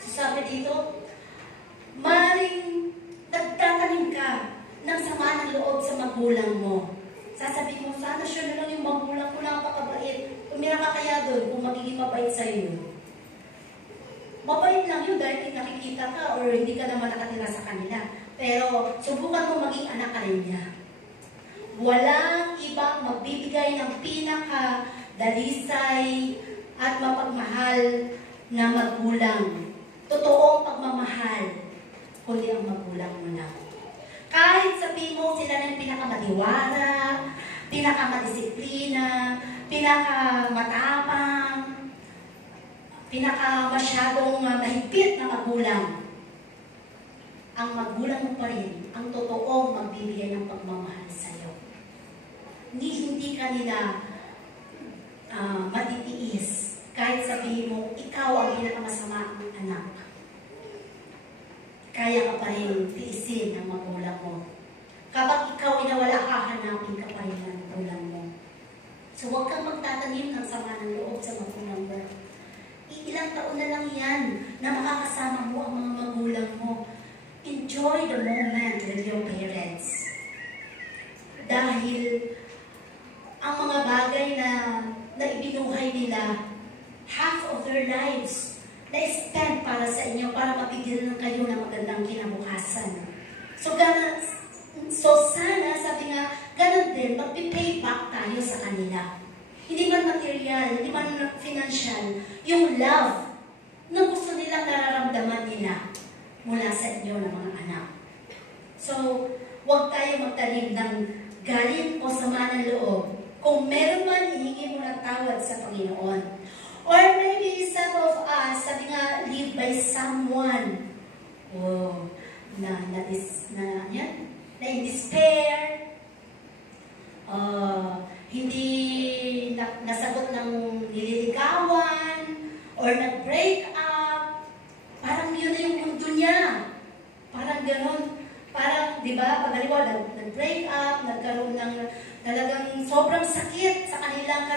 So sabi dito, maring nagtatanim ka ng sama ng loob sa magulang mo. Sasabihin mo, sana siya na lang yung magulang ko, napakabait. Tumira ka kaya doon kung magiging mabait sa'yo. Mabait lang yun dahil nakikita ka or hindi ka naman nakatira sa kanila. Pero subukan mo maging anak ka rin niya. Walang ibang magbibigay ng pinaka-dalisay at mapagmahal na magulang. Totoong pagmamahal, kundi ang magulang mo lang. Kahit sabihin mo sila ng pinakamadiwara, pinakamadisiplina, pinakamatapang, pinakamasyadong mahigpit na magulang, ang magulang mo pa rin ang totoong magbibigay ng pagmamahal sa iyo. Hindi ka nila matitiis kahit sabihin mo, ikaw ang pinakamasama ang anak. Kaya ka pa rin tiisin ng magulang mo. Kapag ikaw inawala ka, hanapin ka pa rin ng magulang mo. So huwag kang magtatanim ng sama ng loob sa magulang mo. Ilang taon na lang yan na makakasama mo ang mga magulang dahil ang mga bagay na ibinuhay nila, half of their lives, na-spend para sa inyo, para mabigyan kayo ng magandang kinabukasan. So sana, sabi nga, ganun din, mag-pay back tayo sa kanila. Hindi man material, hindi man financial, yung love na gusto nilang nararamdaman nila mula sa inyo ng mga anak. So, huwag tayo magtanim ng galit o sama ng loob. Kung meron man, hihingi mo ng tawad sa Panginoon. Or maybe some of us, sabi nga, live by someone. Oh, na in despair, hindi nasagot ng nililigawan, or nag-break up, parang yun na yung mundo niya. Parang ganun. Parang, di ba, pagaliwa, nag-break up, nagkaroon ng talagang sobrang sakit sa kanilang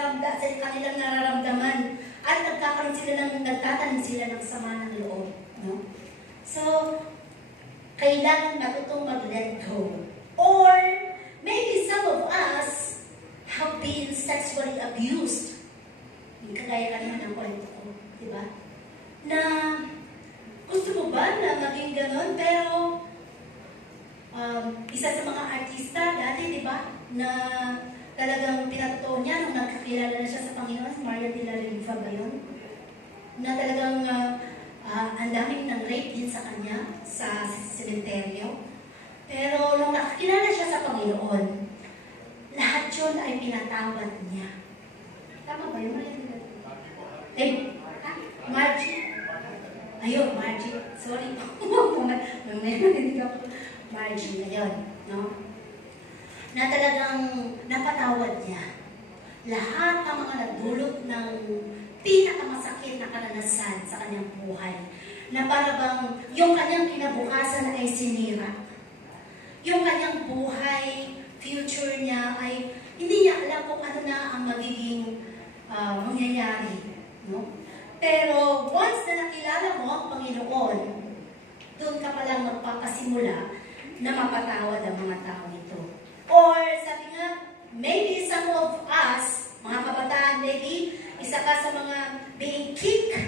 nararamdaman. At nagtatanim sila ng sama ng loob. No? So, kailangan matutong mag-let go. Or, maybe some of us have been sexually abused. Yung kagaya kanina ng kwento ko, di ba? Na, gusto mo ba na maging ganon? Pero, isa sa mga artista dati, di ba? Na talagang pinatotoo niya nung nagkakilala na siya sa Panginoon, si Maria de la Riva ba yun? Na talagang ang daming nang rape din sa kanya sa sementeryo. Pero nung nakakilala siya sa Panginoon, lahat yun ay pinatawad niya. Tama ba yun? Margie. Ayun, Margie. Sorry. Margie, ayun. No? Na talagang napatawad niya lahat ng mga nagdulot ng pinakamasakit na karanasan sa kanyang buhay. Na parang yung kanyang kinabukasan ay sinira. Yung kanyang buhay, future niya ay hindi niya alam kung ano na ang magiging mangyayari. No? Pero once na nakilala mo ang Panginoon, doon ka palang magpapasimula na mapatawad ang mga tao ito. Or sabi nga, maybe some of us, mga kabataan, maybe isa ka sa mga being kicked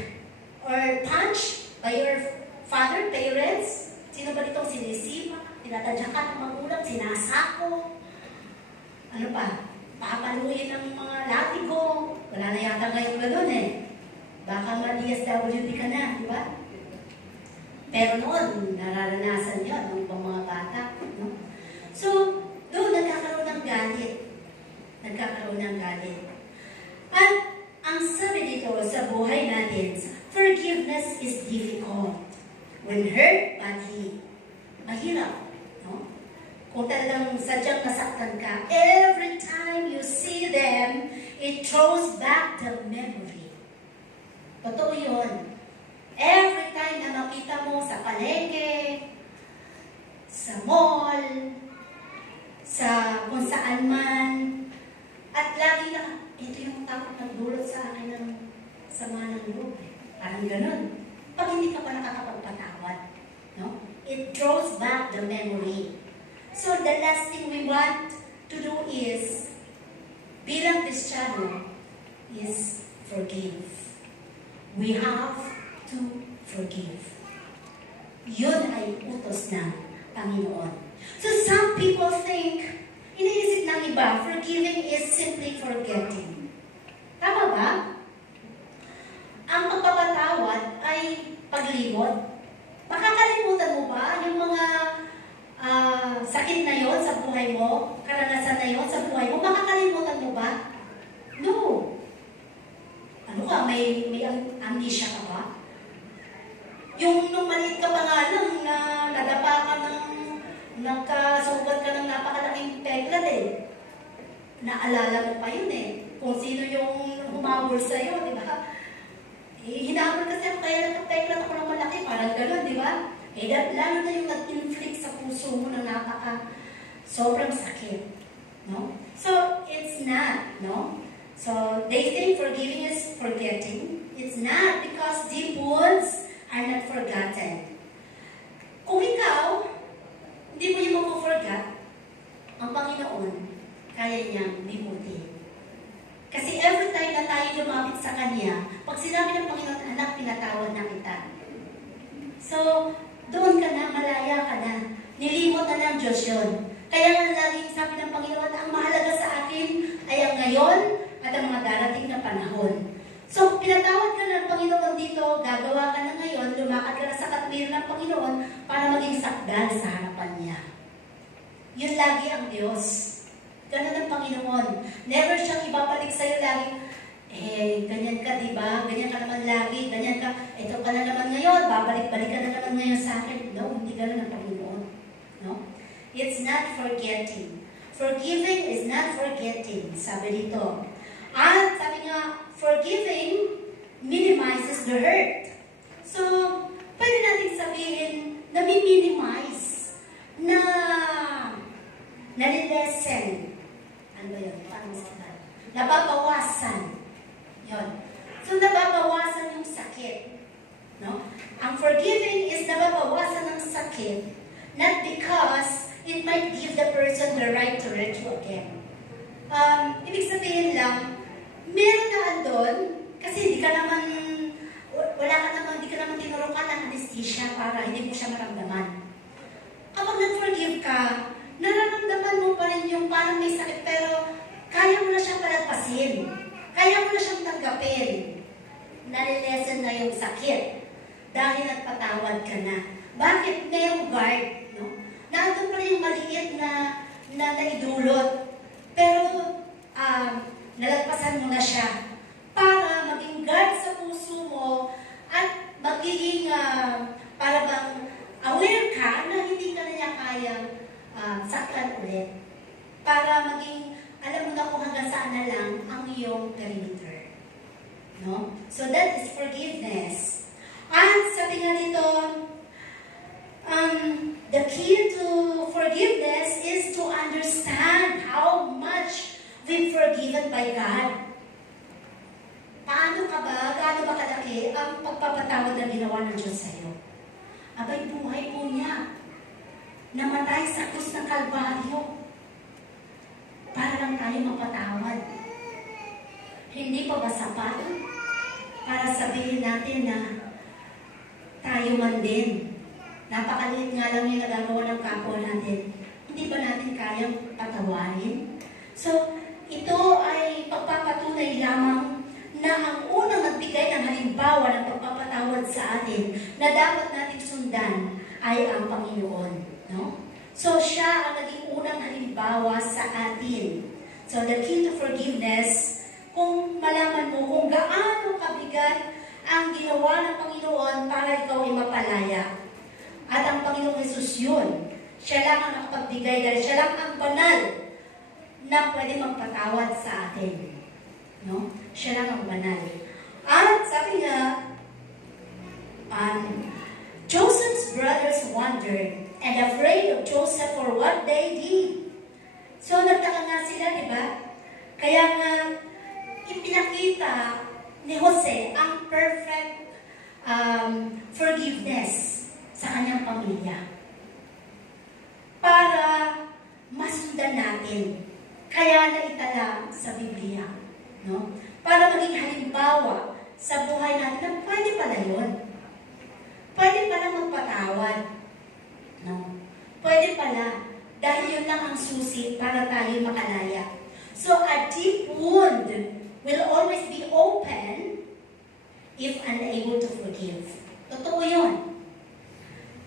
or punched by your father, parents. Sino ba itong sinisipa? Tinatadya ka ng magulang, sinasako. Ano pa? Papaluin ng mga latigo. Wala na yata ngayon gano'n eh. Baka ma-DSWD ka na, di ba? Pero noon, nararanasan yun ng mga bata. No? So, doon nagkakaroon ng galit. Nagkakaroon ng galit. At ang sabi dito sa buhay natin, forgiveness is difficult. When hurt badly, mahirap. No? Kung talagang sadyang nasaktan ka, every time you see them, it throws back the memory. Totoo yun. Every time na makita mo sa palengke, sa mall, sa kung saan man, at lagi na, ito yung takot nagdulot sa akin ng sama ng loob. Parang ganun. Pag hindi ka pa nakakapagpatawad, no? It draws back the memory. So the last thing we want to do is, bilang Kristiyano, is forgive. We have to forgive. Yun ay utos ng Panginoon. So some people think, iniisip ng iba, forgiving is simply forgetting. Tama ba? Ang pagpapatawad ay paglimot. Makakalimutan mo ba yung mga sakit na yon sa buhay mo, karanasan na yon sa buhay mo? Makakalimutan mo ba? No. Ano ka, may amnesia ka ba? Yung nung maliit ka pa nga lang na nadapa ka ng nagkasugat ka ng napakalaking peklat eh. Naalala mo pa yun eh. Kung sino yung humabol sa'yo, di ba? Eh, hinabol kasi ako kaya nagka-peklat ako ng malaki. Parang gano'n, di ba? Eh, lalo na yung nag-inflict sa puso mo na sobrang sakit. No? So, it's not, no? So, they think forgiving is forgetting. It's not, because deep wounds are not forgotten. Kung ikaw, hindi mo yung mapo-forget, ang Panginoon, kaya niyang limutin. Kasi every time na tayo lumapit sa Kanya, pag sinabi ng Panginoon, anak, pinatawad na kita. So, doon ka na, malaya ka na. Nilimot na ng Diyos yun. Kaya nga laging sabi ng Panginoon, ang mahalaga sa akin ay ang ngayon at ang mga darating na panahon. So, pinatawad ka ng Panginoon dito, gagawa ka na ngayon, lumakad ka na sa katwiran ng Panginoon para maging sakdal sa harapan niya. Yun lagi ang Diyos. Ganun ang Panginoon. Never siyang ibabalik sa'yo lagi. Ganyan ka, diba? Ganyan ka naman lagi. Ganyan ka. Ito ka na naman ngayon. Babalik-balik ka na naman ngayon sa akin. No, hindi ganun ang Panginoon. No? It's not forgetting. Forgiving is not forgetting. Sabi dito. At sabi nga, forgiving minimizes the hurt. So, pwede natin sabihin na minimize, na nalilesen. Ano yun? Paano sabihin? Nababawasan. Yun. So, nababawasan yung sakit. No? Ang forgiving is nababawasan ng sakit, not because it might give the person the right to hurt you again. Ibig sabihin lang, meron na andun, kasi hindi ka naman tinurukan ng anesthesia para hindi mo siya maramdaman. Kapag nag-forgive ka, nararamdaman mo pa rin yung parang may sakit, pero kaya mo na siyang palagpasin. Kaya mo na siyang tanggapin. Nalilesen na yung sakit dahil nagpatawad ka na. Bakit? Mayroong guard, no? Nandun pa rin yung maliit na naidulot. Pero, nalagpasan mo na siya para maging guard sa puso mo at magiging para bang aware ka na hindi ka na niya kayang saktan ulit. Para maging, alam mo na kung hanggang saan na lang ang iyong perimeter. No? So that is forgiveness. At sabi nga dito, the key to forgiveness is to understand how much we've forgiven by God. Paano ka ba, gaano ba kalaki ang pagpapatawad na ginawa ng Diyos sa iyo? Abay, buhay po niya. Namatay sa krus ng Kalbaryo para lang tayo mapatawad. Hindi pa ba sapat para sabihin natin na tayo man din? Napakaliit nga lang yung nagagawa ng kapwa natin. Hindi ba natin kayang patawarin? So, ito ay pagpapatunay lamang na ang unang nagbigay ng halimbawa ng pagpapatawad sa atin na dapat nating sundan ay ang Panginoon. No? So, siya ang naging unang halimbawa sa atin. So, the key to forgiveness, kung malaman mo kung gaano kabigat ang ginawa ng Panginoon para ikaw ay mapalaya. At ang Panginoong Jesus yun. Siya lang ang nakapagbigay dahil siya lang ang banal na pwede magpatawad sa atin. No? Siya lang ang banal. At sabi nga, Joseph's brothers wondered and afraid of Joseph for what they did. So, nagtaka nga sila, di ba? Kaya nga, ipinakita ni Jose ang perfect forgiveness sa kanyang pamilya. Para masundan natin. Kaya naitala sa Biblia. No? Para maging halimbawa sa buhay natin na pwede pala yun. Pwede pala magpatawad. No? Pwede pala. Dahil yun lang ang susi para tayo makalaya. So, a deep wound will always be open if unable to forgive. Totoo yun.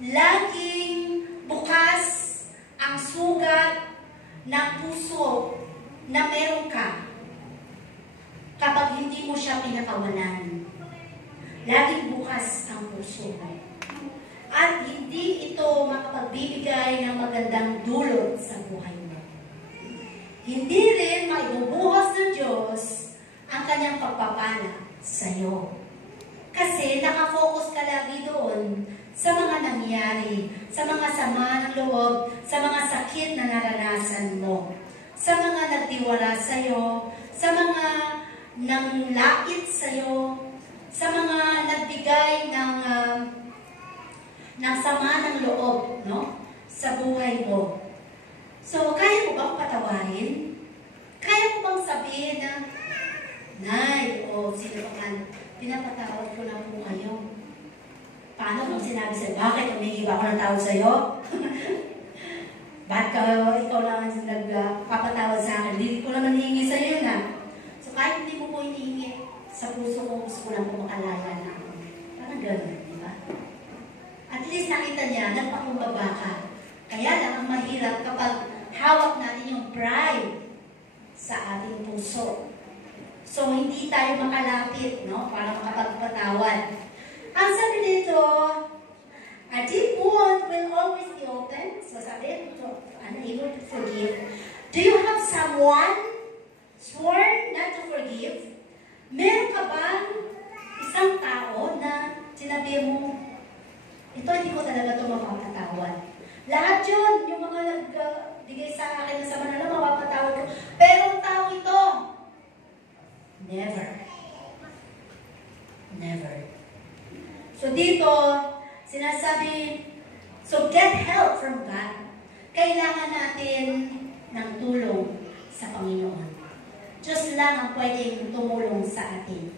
Laging bukas ang sugat ng puso na meron ka kapag hindi mo siya pinakawalan. Laging bukas ang puso mo. At hindi ito makapagbibigay ng magandang dulot sa buhay mo. Hindi rin maibubuhos ng Diyos ang kanyang pagpapala sa iyo. Kasi nakafocus ka lagi doon sa mga nangyari, sa mga sama ng loob, sa mga sakit na naranasan mo, sa mga nagtiwala sa iyo, sa mga nanglait sa iyo, sa mga nagbigay ng sama ng loob, no? Sa buhay mo. So, kaya mo bang patawarin? sasabihin na, Nay, o sino ka, pinapatawad ko na po kayo. Paano kung sinabi sa'yo, bakit humingi ba ako ng tawad sa'yo? Bakit ikaw lang nagpapatawad sa akin? Hindi ko naman hihingi sa'yo yun So kahit hindi mo po hinihingi, sa puso ko, gusto ko lang po makalaya na ako. Parang gano'n, di ba? At least nakita niya, nagpakumbaba ka. Kaya lang ang mahirap kapag hawak natin yung pride sa ating puso. So, hindi tayo makalapit, no? Para makapagpatawad. Ang sabi dito, a deep wound will always be open. So, sabi, unable to forgive. Do you have someone sworn not to forgive? Meron ka bang isang tao na sinabi mo, ito hindi ko talaga ito mapapatawad. Lahat yun, yung mga nagbigay sa akin na sa manala, mapapatawad ko. Pero ang tao ito, never. Never. So dito, sinasabi, so get help from God. Kailangan natin ng tulong sa Panginoon. Diyos lang ang pwedeng tumulong sa atin.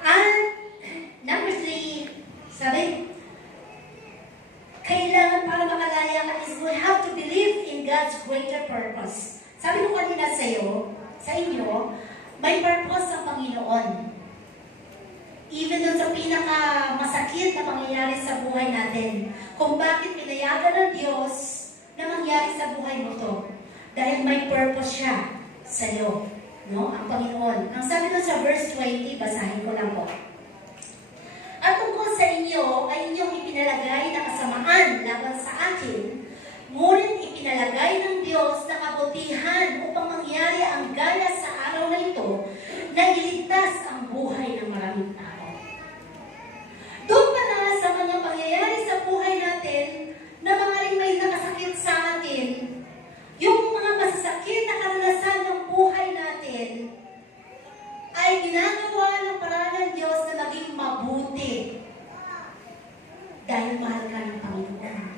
And number 3, sabi, kailangan para makalaya ka is we have to believe in God's greater purpose. Sabi ko kanina sa inyo, may purpose ang Panginoon. Even doon sa pinaka-masakit na pangyayari sa buhay natin, kung bakit pinayagan ng Diyos na mangyari sa buhay mo to. Dahil may purpose siya sa iyo, no? Ang Panginoon. Ang sabi doon sa verse 20, basahin ko lang po. At tungkol sa inyo ay inyong ipinalagay na kasamaan laban sa akin, ngunit ipinalagay ng Diyos na kabutihan upang mangyari ang gaya sa araw na ito na iligtas ang buhay ng maraming tao. Doon pa na sa mga pangyayari sa buhay natin na maaaring may nakasakit sa atin, yung mga masasakit na karanasan ng buhay natin ay ginagawa ng paraan ng Diyos na maging mabuti dahil mahal ka ng Panginoon.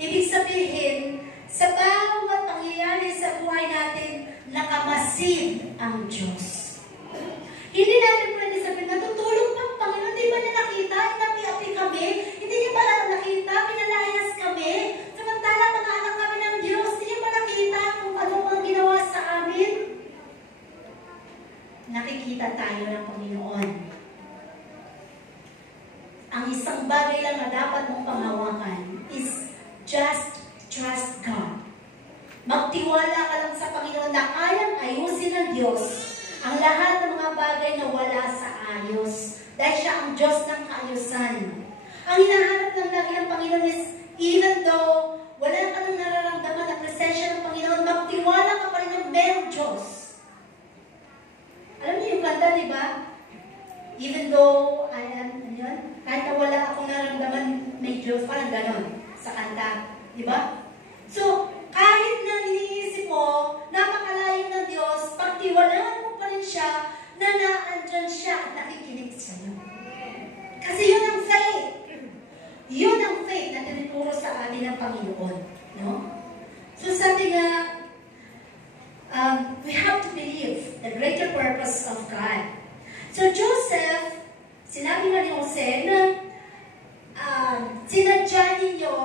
Ibig sabihin, sa bawat pangyayari sa buhay natin, nakamasid ang Diyos. Hindi natin pwede sabihin, natutulog pa ang Panginoon, di ba niya nakita? Inapi-api kami? Hindi niya ba nakita? Pinalayas kami? Samantala, mga anak kami ng Diyos, hindi niya ba nakita kung ano ang ginawa sa amin? Nakikita tayo ng Panginoon. Ang isang bagay lang na dapat mong panghawakan is just trust God. Magtiwala ka lang sa Panginoon na kayang ayusin ng Diyos ang lahat ng mga bagay na wala sa ayos. Dahil siya ang Diyos ng kaayusan. Ang hinahanap ng lagi ng Panginoon is, even though wala ka nang nararamdaman na presensya ng Panginoon, magtiwala ka pa rin ng merong Diyos. Alam niyo yung kanta, di ba? Even though, kahit na wala akong nararamdaman may Diyos, parang ganon sa kanta. Di ba? So, kahit na iniisip mo, napakalayo ng Diyos, pagtiwalaan mo pa rin siya, na naandyan siya at nakikinig sa iyo. Kasi yun ang faith. Yun ang faith na tinuturo sa atin ng Panginoon. No? So sabi nga, we have to believe the greater purpose of God. So Joseph, sinabi nga ni Jose na sinadya ninyo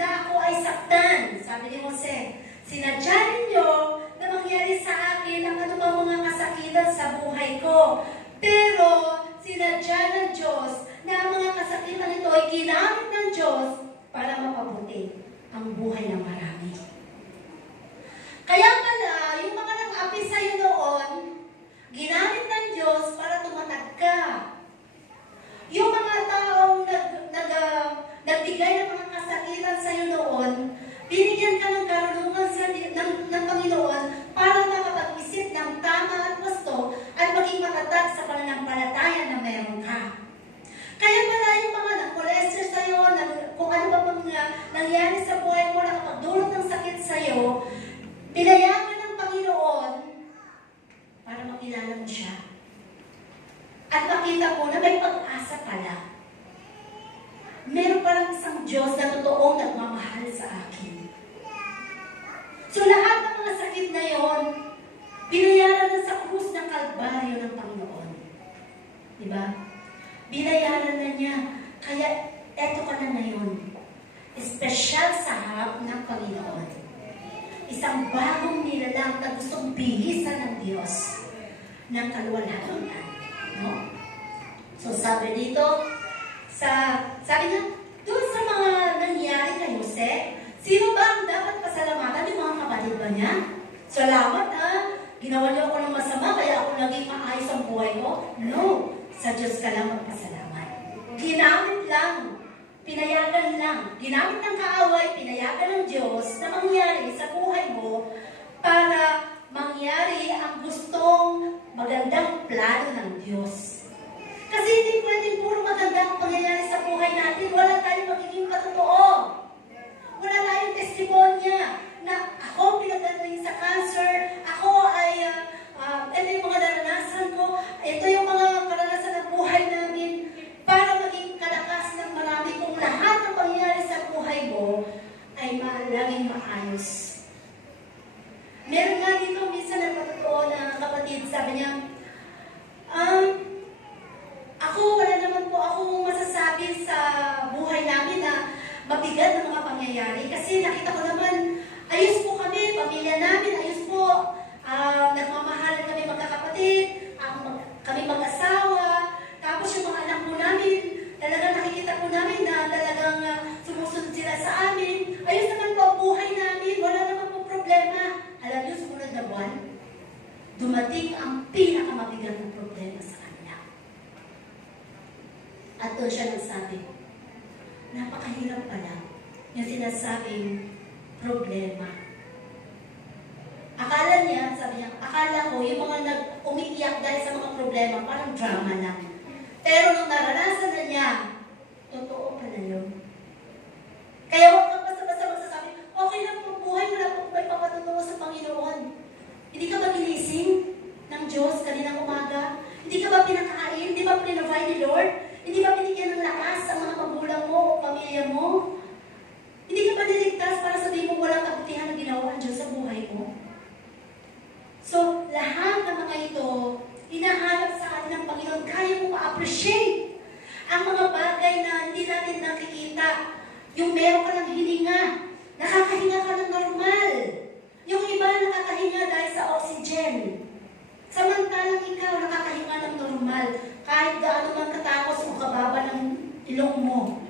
na ako ay saktan. Sabi ni Jose, sinadya ninyo na mangyari sa akin ang anumang mga kasakitan sa buhay ko. Pero sinadya ng Diyos na ang mga kasakitan nito ay ginamit ng Diyos para mapabuti ang buhay ng marami. Kaya pala, yung mga nag-api sa'yo noon, ginamit ng Diyos para tumatag ka. Yung mga taong nagbigay ng mga kasakitan sa'yo noon, binigyan ka ng karunungan ng Panginoon para makapag-isip ng tama at gusto at maging matatag sa pananampalataya na meron ka. Kaya pala yung mga nag-molester sa'yo, kung ano ba pang nangyari sa buhay mo, nakapagdulot ng sakit sa'yo, pinayagan ng Panginoon para makilala mo siya. At makita mo na may pag-asa pala. Meron parang isang Diyos na totoong nagmamahal sa akin. So lahat ng mga sakit na yon, Binayaran na sa krus ng Kalbaryo ng Panginoon. Diba? Binayaran na niya. Kaya, eto ka na ngayon. Espesyal sa harap ng Panginoon. Isang bagong nilalang na gustong bihisan ng Diyos ng kaluwalhatian. No? So, sabi dito, sabi niya, doon sa mga nangyari kay Jose, sino ba ang dapat pasalamatan? Yung mga kapatid ba niya? Salamat ginawa niyo ako ng masama, kaya ako naging maayos ang buhay ko? No, sa Diyos ka lang magpasalamat. Ginamit lang, pinayagan lang, ginamit ng kaaway, pinayagan ng Diyos na mangyari sa buhay mo para mangyari ang gustong magandang plano ng Diyos. Kasi hindi pwedeng puro magandang pangyayari sa buhay natin. Wala tayong magiging katotoo. Wala tayong testimonya na ako pinagdating sa cancer, ako ay, ito yung mga naranasan ko, ito yung mga karanasan ng buhay namin, para maging kalakas ng marami kung lahat ng pangyayari sa buhay mo ay laging maayos. Meron nga dito, minsan nagpatotoo na kapatid, sabi niya, wala naman po akong masasabi sa buhay namin na mabigat ng mga pangyayari. Kasi nakita ko naman, ayos po kami, pamilya namin, ayos po. Nagmamahalan kami magkakapatid, kami mag-asawa. Tapos yung mga anak po namin, talagang nakikita po namin na talagang sumusunod sila sa amin. Ayos naman po ang buhay namin, wala naman po problema. Alam niyo, sumunod na buwan, dumating ang pinakamabigat ng problema sa kanya. At doon siya nagsabi, napakahirap pala yung sinasabing problema. Akala niya, sabi niya, akala ko yung mga umiiyak dahil sa mga problema, parang drama lang. Pero nung naranasan na niya, totoo pala yun. Kaya huwag kang basta-basta magsasabi, okay lang po buhay, wala po may papatutungo sa Panginoon. Hindi ka ba ginising ng Diyos kaninang umaga? Hindi ka ba pinakain? Hindi ba pinrovide ni Lord? Hindi ba binigyan ng lakas sa mga magulang mo o pamilya mo? Hindi ka ba niligtas para sabihin mo walang kabutihan na ginawa ng Diyos sa buhay mo? So, lahat ng mga ito, hinahanap sa atin ng Panginoon, kaya mo ma-appreciate ang mga bagay na hindi natin nakikita. Yung meron ka ng hininga, nakakahinga ka ng normal. Yung iba nakakahinga dahil sa oxygen. Samantalang ikaw nakakahinga ng normal. Kahit gaano man katapos o kababa ng ilong mo,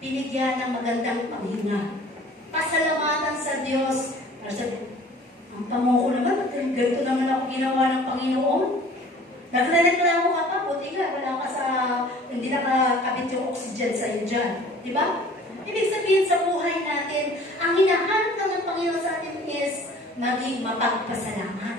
binigyan ng magandang panghinga. Pasalamatan sa Diyos. Ang pango ko naman, ganito naman ako ginawa ng Panginoon. Nagre-reklamo ka pa, buti nga, wala ka sa, hindi nakakabit yung oxygen sa iyo dyan. Di ba? Ibig sabihin sa buhay natin, ang hinahanap ng Panginoon sa atin is maging mapagpasalamat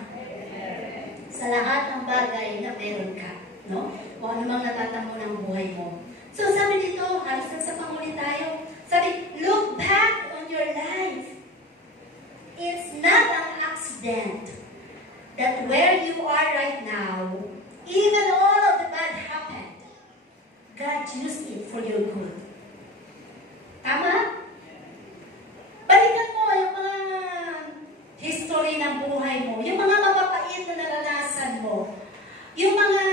sa lahat ng bagay na meron ka. No? O anumang natatamo ng buhay mo. So sabi dito, halos sa panghuli tayo, sabi, look back on your life. It's not an accident that where you are right now, even all of the bad happened, God used it for your good. Tama? Balikan mo yung mga history ng buhay mo, yung mga mapapait na naranasan mo, yung mga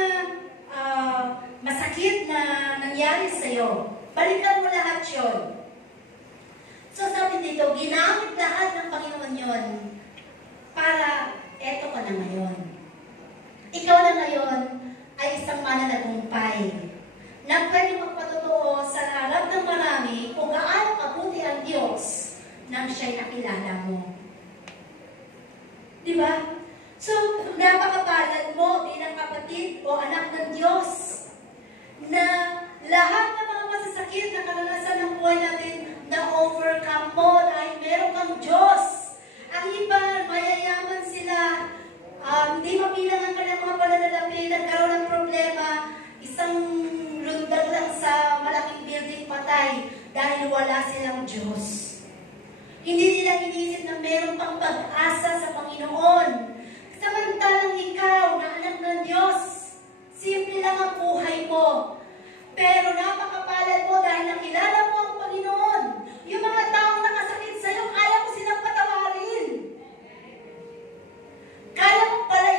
masakit na nangyari sa'yo. Balikan mo lahat yun. So sabi dito, ginamit lahat ng Panginoon yun para eto ka na ngayon. Ikaw na ngayon ay isang mananagumpay na pwede magpatotoo sa harap ng marami kung gaano kabuti ang Diyos nang siya'y nakilala mo. Diba? So, napakapalad mo bilang kapatid o anak ng Diyos na lahat ng mga masasakit na karanasan ng buhay natin na-overcome mo dahil meron kang Diyos. Ang iba, mayayaman sila, hindi mabilang ang kanilang mga pananalapi, nagkaroon ng problema, isang lundag lang sa malaking building patay dahil wala silang Diyos. Hindi nila inisip na meron pang pag-asa sa Panginoon. Samantalang ikaw na anak ng Diyos, simple lang ang buhay mo. Pero napakapalad mo dahil nakilala mo ang Panginoon. Yung mga taong nakasakit sa'yo, kaya mo silang patawarin. Kaya mo pala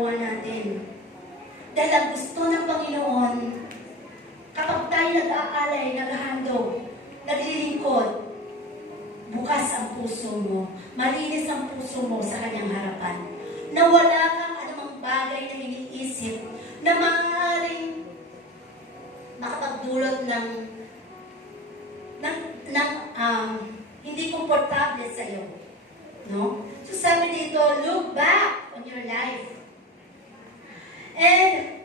ginagawa natin. Dahil ang gusto ng Panginoon, kapag tayo nag-aalay, naghahandog, naglilingkod, bukas ang puso mo, malinis ang puso mo sa kanyang harapan, na wala kang anumang bagay na iniisip na maaaring makapagdulot ng hindi komportable sa iyo. No? So sabi dito, look back on your life. And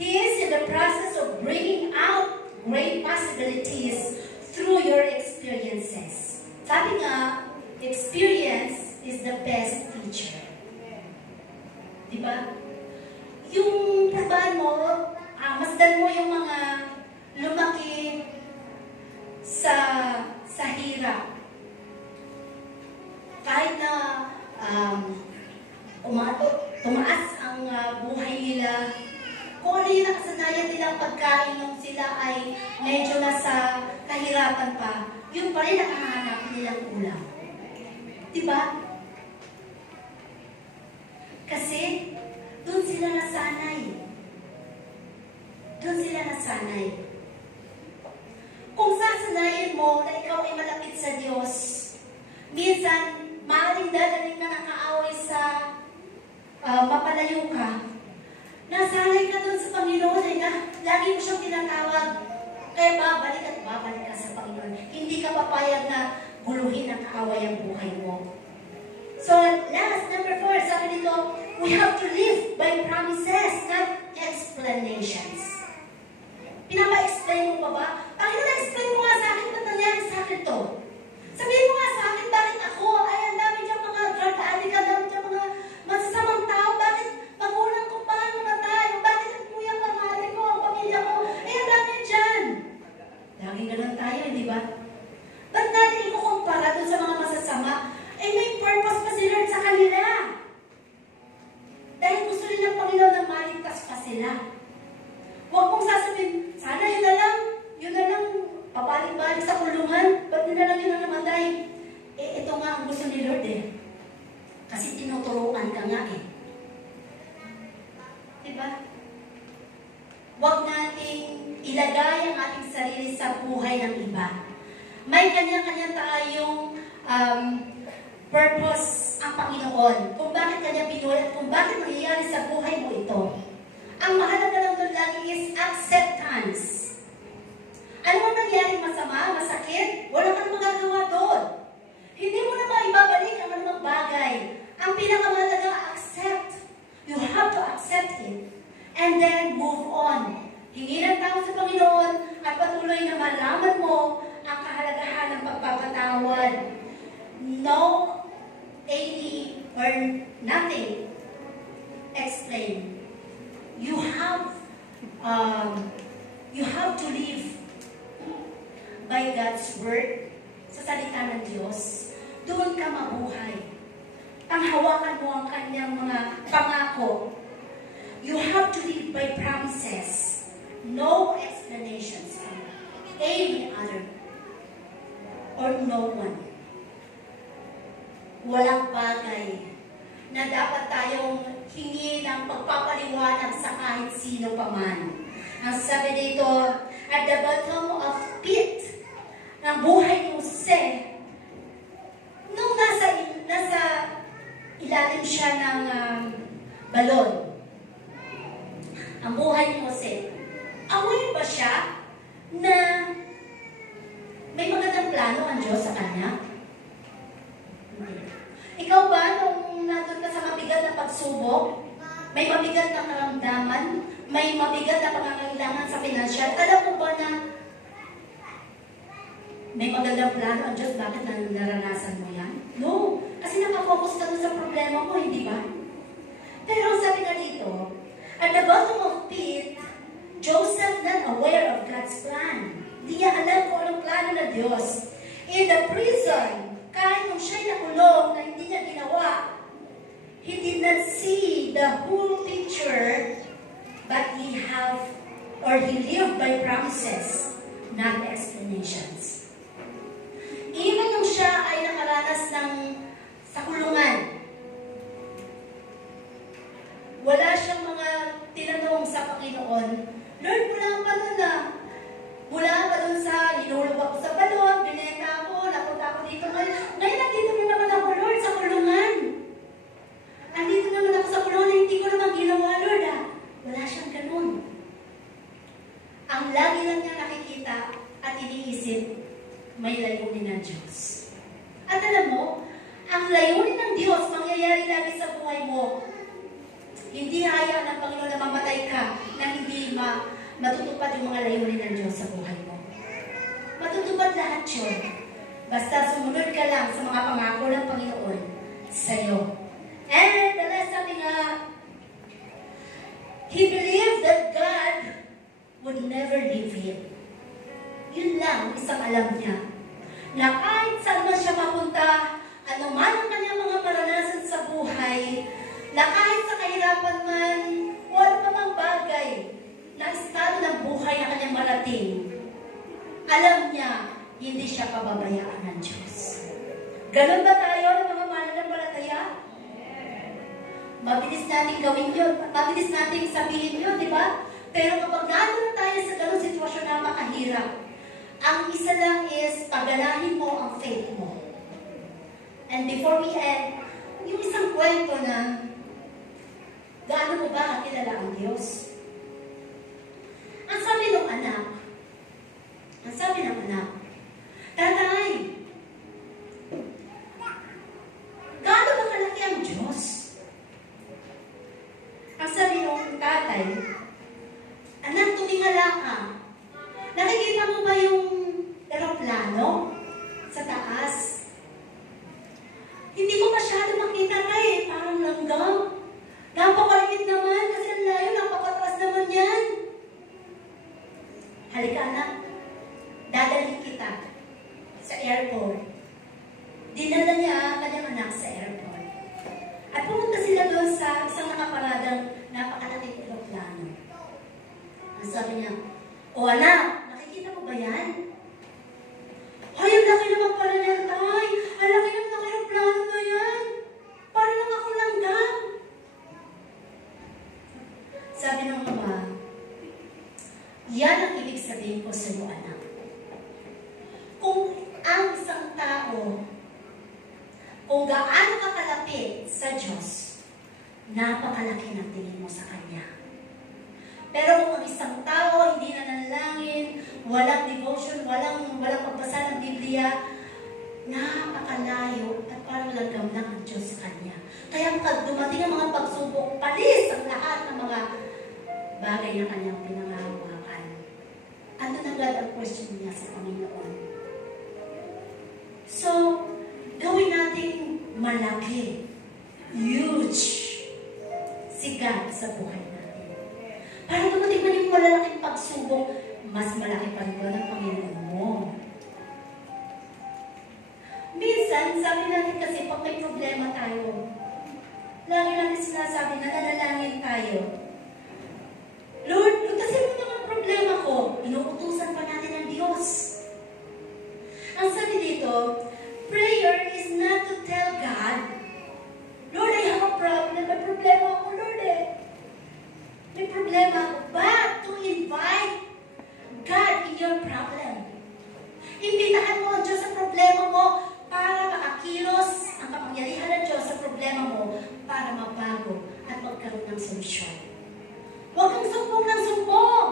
He is in the process of bringing out great possibilities through your experiences. Sabi nga, experience is the best teacher. Diba? Yung trabahan mo, masdan mo yung mga lumaki sa hirap. Kahit na tumaas ang buhay nila, kung ano yung nakasanayan nilang pagkain nung sila ay medyo nasa kahirapan pa, yun pa rin nakahanap nilang ulam. Diba? Kasi, doon sila nasanay. Doon sila nasanay. Kung sasanayin mo na ikaw ay malapit sa Diyos, minsan, maaaring dadaling ka ng kaaway sa mapalayo ka, nasanay ka doon sa Panginoon ay na lagi mo siyang tinatawag. Kaya babalik at babalik ka sa Panginoon. Hindi ka papayag na guluhin ang kaaway ang buhay mo. So, last, number 4, sabi dito, we have to live by promises, not explanations. Pinapa-explain mo pa ba? Panginoon, explain mo nga sa akin, ba't nangyari sa akin to? Sabihin mo nga sa akin, bakit ako? Ay, ang dami dyan mga drug addict, ang dami dyan mga masasamang tao, bakit magulang ko pa namatay? Bakit ang kuya ko, ang ate ko, ang pamilya ko? Ay, ang dami dyan. Laging ganun tayo, di ba? Ba't natin ikukumpara dun sa mga masasama? Eh, may purpose pa si Lord sa kanila. Dahil gusto rin ng Panginoon na maligtas pa sila. Huwag mong sasabihin, sana yun na lang, papalik-balik sa kulungan, ba't yun na lang yun ang namatay? Eh, ito nga ang gusto ni Lord eh. Kasi tinuturuan ka nga eh. Diba? Huwag nating ilagay ang ating sarili sa buhay ng iba. May kanya-kanya tayong purpose ang Panginoon. Kung bakit kanya binuhay at kung bakit nangyayari sa buhay mo ito. Ang mahalaga lang doon lagi is acceptance. Ano ang nangyaring masama, masakit? Wala kang magagawa doon. Hindi mo na maibabalik ang anumang bagay. Ang pinakamahalaga, accept. You have to accept it. And then move on. Hingi ng tao sa Panginoon at patuloy na malaman mo ang kahalagahan ng pagpapatawad. No AD or nothing. Explain. You have to live by God's word sa salita ng Diyos. Doon ka mabuhay. Panghawakan mo ang kanyang mga pangako. You have to live by promises. No explanations from any other or no one. Walang bagay na dapat tayong hingi ng pagpapaliwanag sa kahit sino paman. Ang sabi dito, at the bottom of pit, ng buhay ni Jose, nung nasa ilalim siya ng balon, ang buhay ni Jose, aware ba siya na may magandang plano ang Diyos sa kanya? Ikaw ba, nung nandun ka sa mabigat na pagsubok, may mabigat na karamdaman, may mabigat na pangangailangan sa pinansyal, alam mo ba na may magandang plano ang Diyos, bakit naranasan mo yan? No, kasi nakafocus ka doon sa problema mo, hindi ba? Pero sabi nga dito, at the bottom of pit, Joseph not aware of God's plan. Hindi niya alam kung anong plano ng Diyos. In the prison, kahit nung siya'y nakulong na hindi niya ginawa, he did not see the whole picture, but he lived by promises, not explanations. Even nung siya ay nakaranas sa kulungan, Wala siyang mga tinanong sa Panginoon. Lord, mula pa dun sa hinulog ako sa balon, binenta ako, napunta ako dito. Ngayon, nandito na naman ako, Lord, sa kulungan. Andito naman ako sa kulungan, hindi ko naman ginawa, Lord, Wala siyang ganun. Ang lagi lang niya nakikita at iniisip, may layunin ng Diyos. At alam mo, ang layunin ng Diyos mangyayari lagi sa buhay mo. Hindi hayaan ng Panginoon na mamatay ka na hindi matutupad yung mga layunin ng Diyos sa buhay mo. Matutupad lahat yun. Basta sumunod ka lang sa mga pangako ng Panginoon sa'yo. And the last sabi nga, he believed that God would never leave him. Yun lang, isang alam niya. Na kahit saan man siya mapunta, ano man ang kanyang mga karanasan sa buhay, na kahit sa kahirapan man, wala pa mang bagay na estado ng buhay na kanyang marating, alam niya, hindi siya pababayaan ng Diyos. Ganun ba tayo ng mga mananampalataya? Mabilis natin gawin yun, mabilis natin sabihin yun, di ba? Pero kapag nandun tayo sa ganun sitwasyon na makahirap, ang isa lang is paganahin mo ang faith mo. And before we end, yung isang kwento na gaano mo ba kilala ang Diyos? Ang sabi ng anak, Tatay, gaano ba kalaki ang Diyos? Ang sabi ng tatay, anak, tumingala ka. Nakikita mo ba yung eroplano sa taas? Hindi ko masyado makita tayo, parang langgam. Napakaliit naman kasi ang layo, napakataas naman yan. Halika anak, dadalhin kita sa airport. Dinala niya ang kanyang anak sa airport. At pumunta sila doon sa isang nakaparadang napakalaking eroplano. Ang sabi niya, o anak, nakikita mo ba yan? Ay, ang laki naman pala niyan, tay. Ang laki naman ng aeroplano na yan. Para lang ako langgam. Sabi ng mama, yan ang ibig sabihin ko sa iyo, anak. Kung ang isang tao, kung gaano ka kalapit sa Diyos, napakalaki ng tingin mo sa Kanya. Pero kung ang isang tao hindi nanalangin, walang devotion, walang pagbasa ng Biblia, napakalayo at parang langgam lang ang Diyos sa Kanya. Kaya pag dumating ang mga pagsubok, palis ang lahat ng mga bagay na Kanyang pinangahawakan. Ano na agad ang question niya sa Panginoon? So, gawin natin malaki, huge, si God sa buhay natin. Para dumating man yung malalaking pagsubok, mas malaki pa rin ng Panginoon mo. Minsan, sabi natin kasi pag may problema tayo, lagi natin sinasabi na nanalangin tayo. Lord, kasi mo naman problema ko, inuutusan pa natin ng Diyos. Ang sabi dito, prayer is not to tell God, Lord, I have a problem. May problema ako, Lord May problema ako. But to invite God in your problem. Imbitahan mo ang Diyos sa problema mo para makakilos ang kapangyarihan ng Diyos sa problema mo para mabago at magkaroon ng solusyon. Huwag kang sumbong ng sumbong.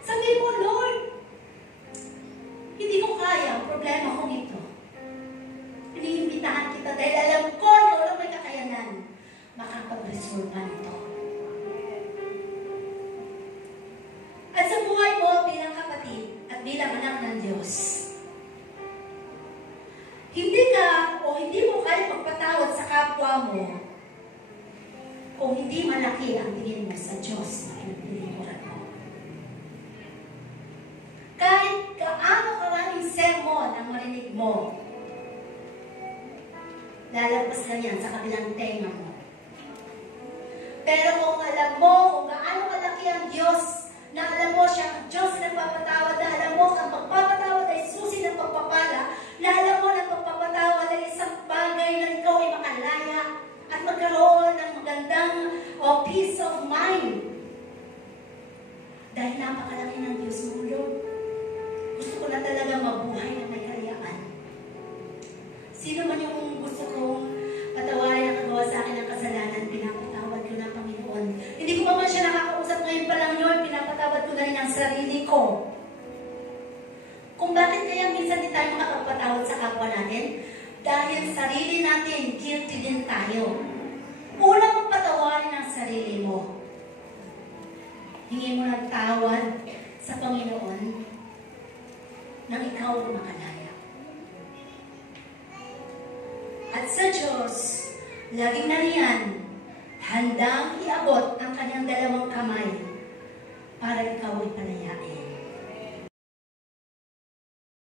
Sabihin mo, Lord, hindi ko kaya ang problema ko nito. Iniimbitahan kita dahil alam ko ikaw lang may kakayanan makapag-resolve nito. At sa buhay mo bilang kapatid at bilang anak ng Diyos, hindi mo kaya magpatawad sa kapwa mo kung hindi malaki ang tingin mo sa Diyos na pinagpilikuran mo. Kahit gaano karaming sermon ang marinig mo, lalabas lang yan sa kabilang tenga mo. Pero kung alam mo kung gaano kalaki ang Diyos, na alam mo siya ang Diyos na nagpapatawad, na alam mo ang pagpapatawad ay susi ng pagpapala, na alam mo na pagpapatawad ay isang bagay na ikaw ay makalaya at magkaroon ng magandang Lord, gusto ko na talaga mabuhay na may kalayaan. Sino man yung gusto kong patawarin ang kagawa sa akin ng kasalanan, pinapatawad ko na, Panginoon. Hindi ko pa man siya nakakausap ngayon pa lang, Lord, pinapatawad ko na rin ang sarili ko. Kung bakit kaya minsan di tayo makapagpatawad sa kapwa natin? Dahil sarili natin, guilty din tayo. Unang magpatawarin ang sarili mo. Hingi mo ng tawad sa Panginoon nang ikaw makalaya. At sa Diyos, laging nariyan, handang iabot ang kanyang dalawang kamay para ikaw ay palayain.